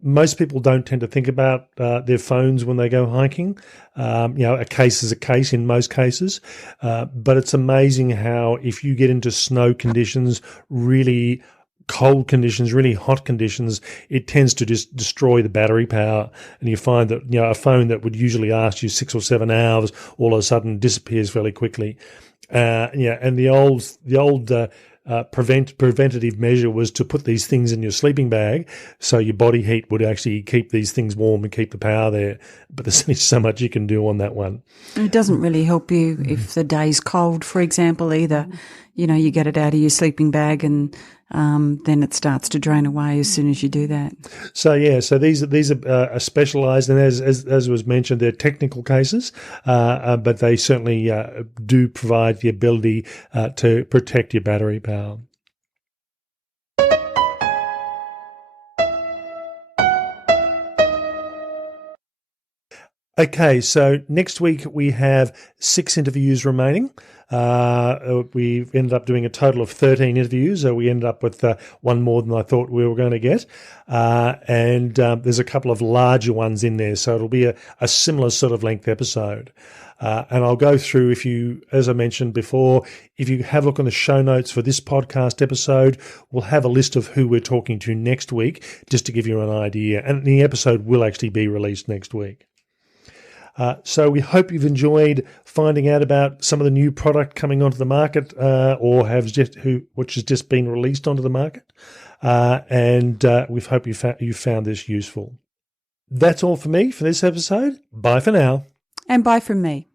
Most people don't tend to think about their phones when they go hiking. A case is a case in most cases. But it's amazing how if you get into snow conditions, really cold conditions, really hot conditions, it tends to just destroy the battery power. And you find that, a phone that would usually last you 6 or 7 hours all of a sudden disappears fairly quickly. And the old preventative measure was to put these things in your sleeping bag so your body heat would actually keep these things warm and keep the power there. But there's only so much you can do on that one. It doesn't really help you if the day's cold, for example, either. You get it out of your sleeping bag and then it starts to drain away as soon as you do that. So these are specialised, and as was mentioned, they're technical cases, but they certainly do provide the ability to protect your battery power. Okay, so next week we have 6 interviews remaining. We've ended up doing a total of 13 interviews, so we ended up with one more than I thought we were going to get. And there's a couple of larger ones in there, so it'll be a similar sort of length episode. And I'll go through, as I mentioned before, if you have a look on the show notes for this podcast episode, we'll have a list of who we're talking to next week, just to give you an idea. And the episode will actually be released next week. So we hope you've enjoyed finding out about some of the new product coming onto the market, which has just been released onto the market. And we hope you found this useful. That's all for me for this episode. Bye for now. And bye from me.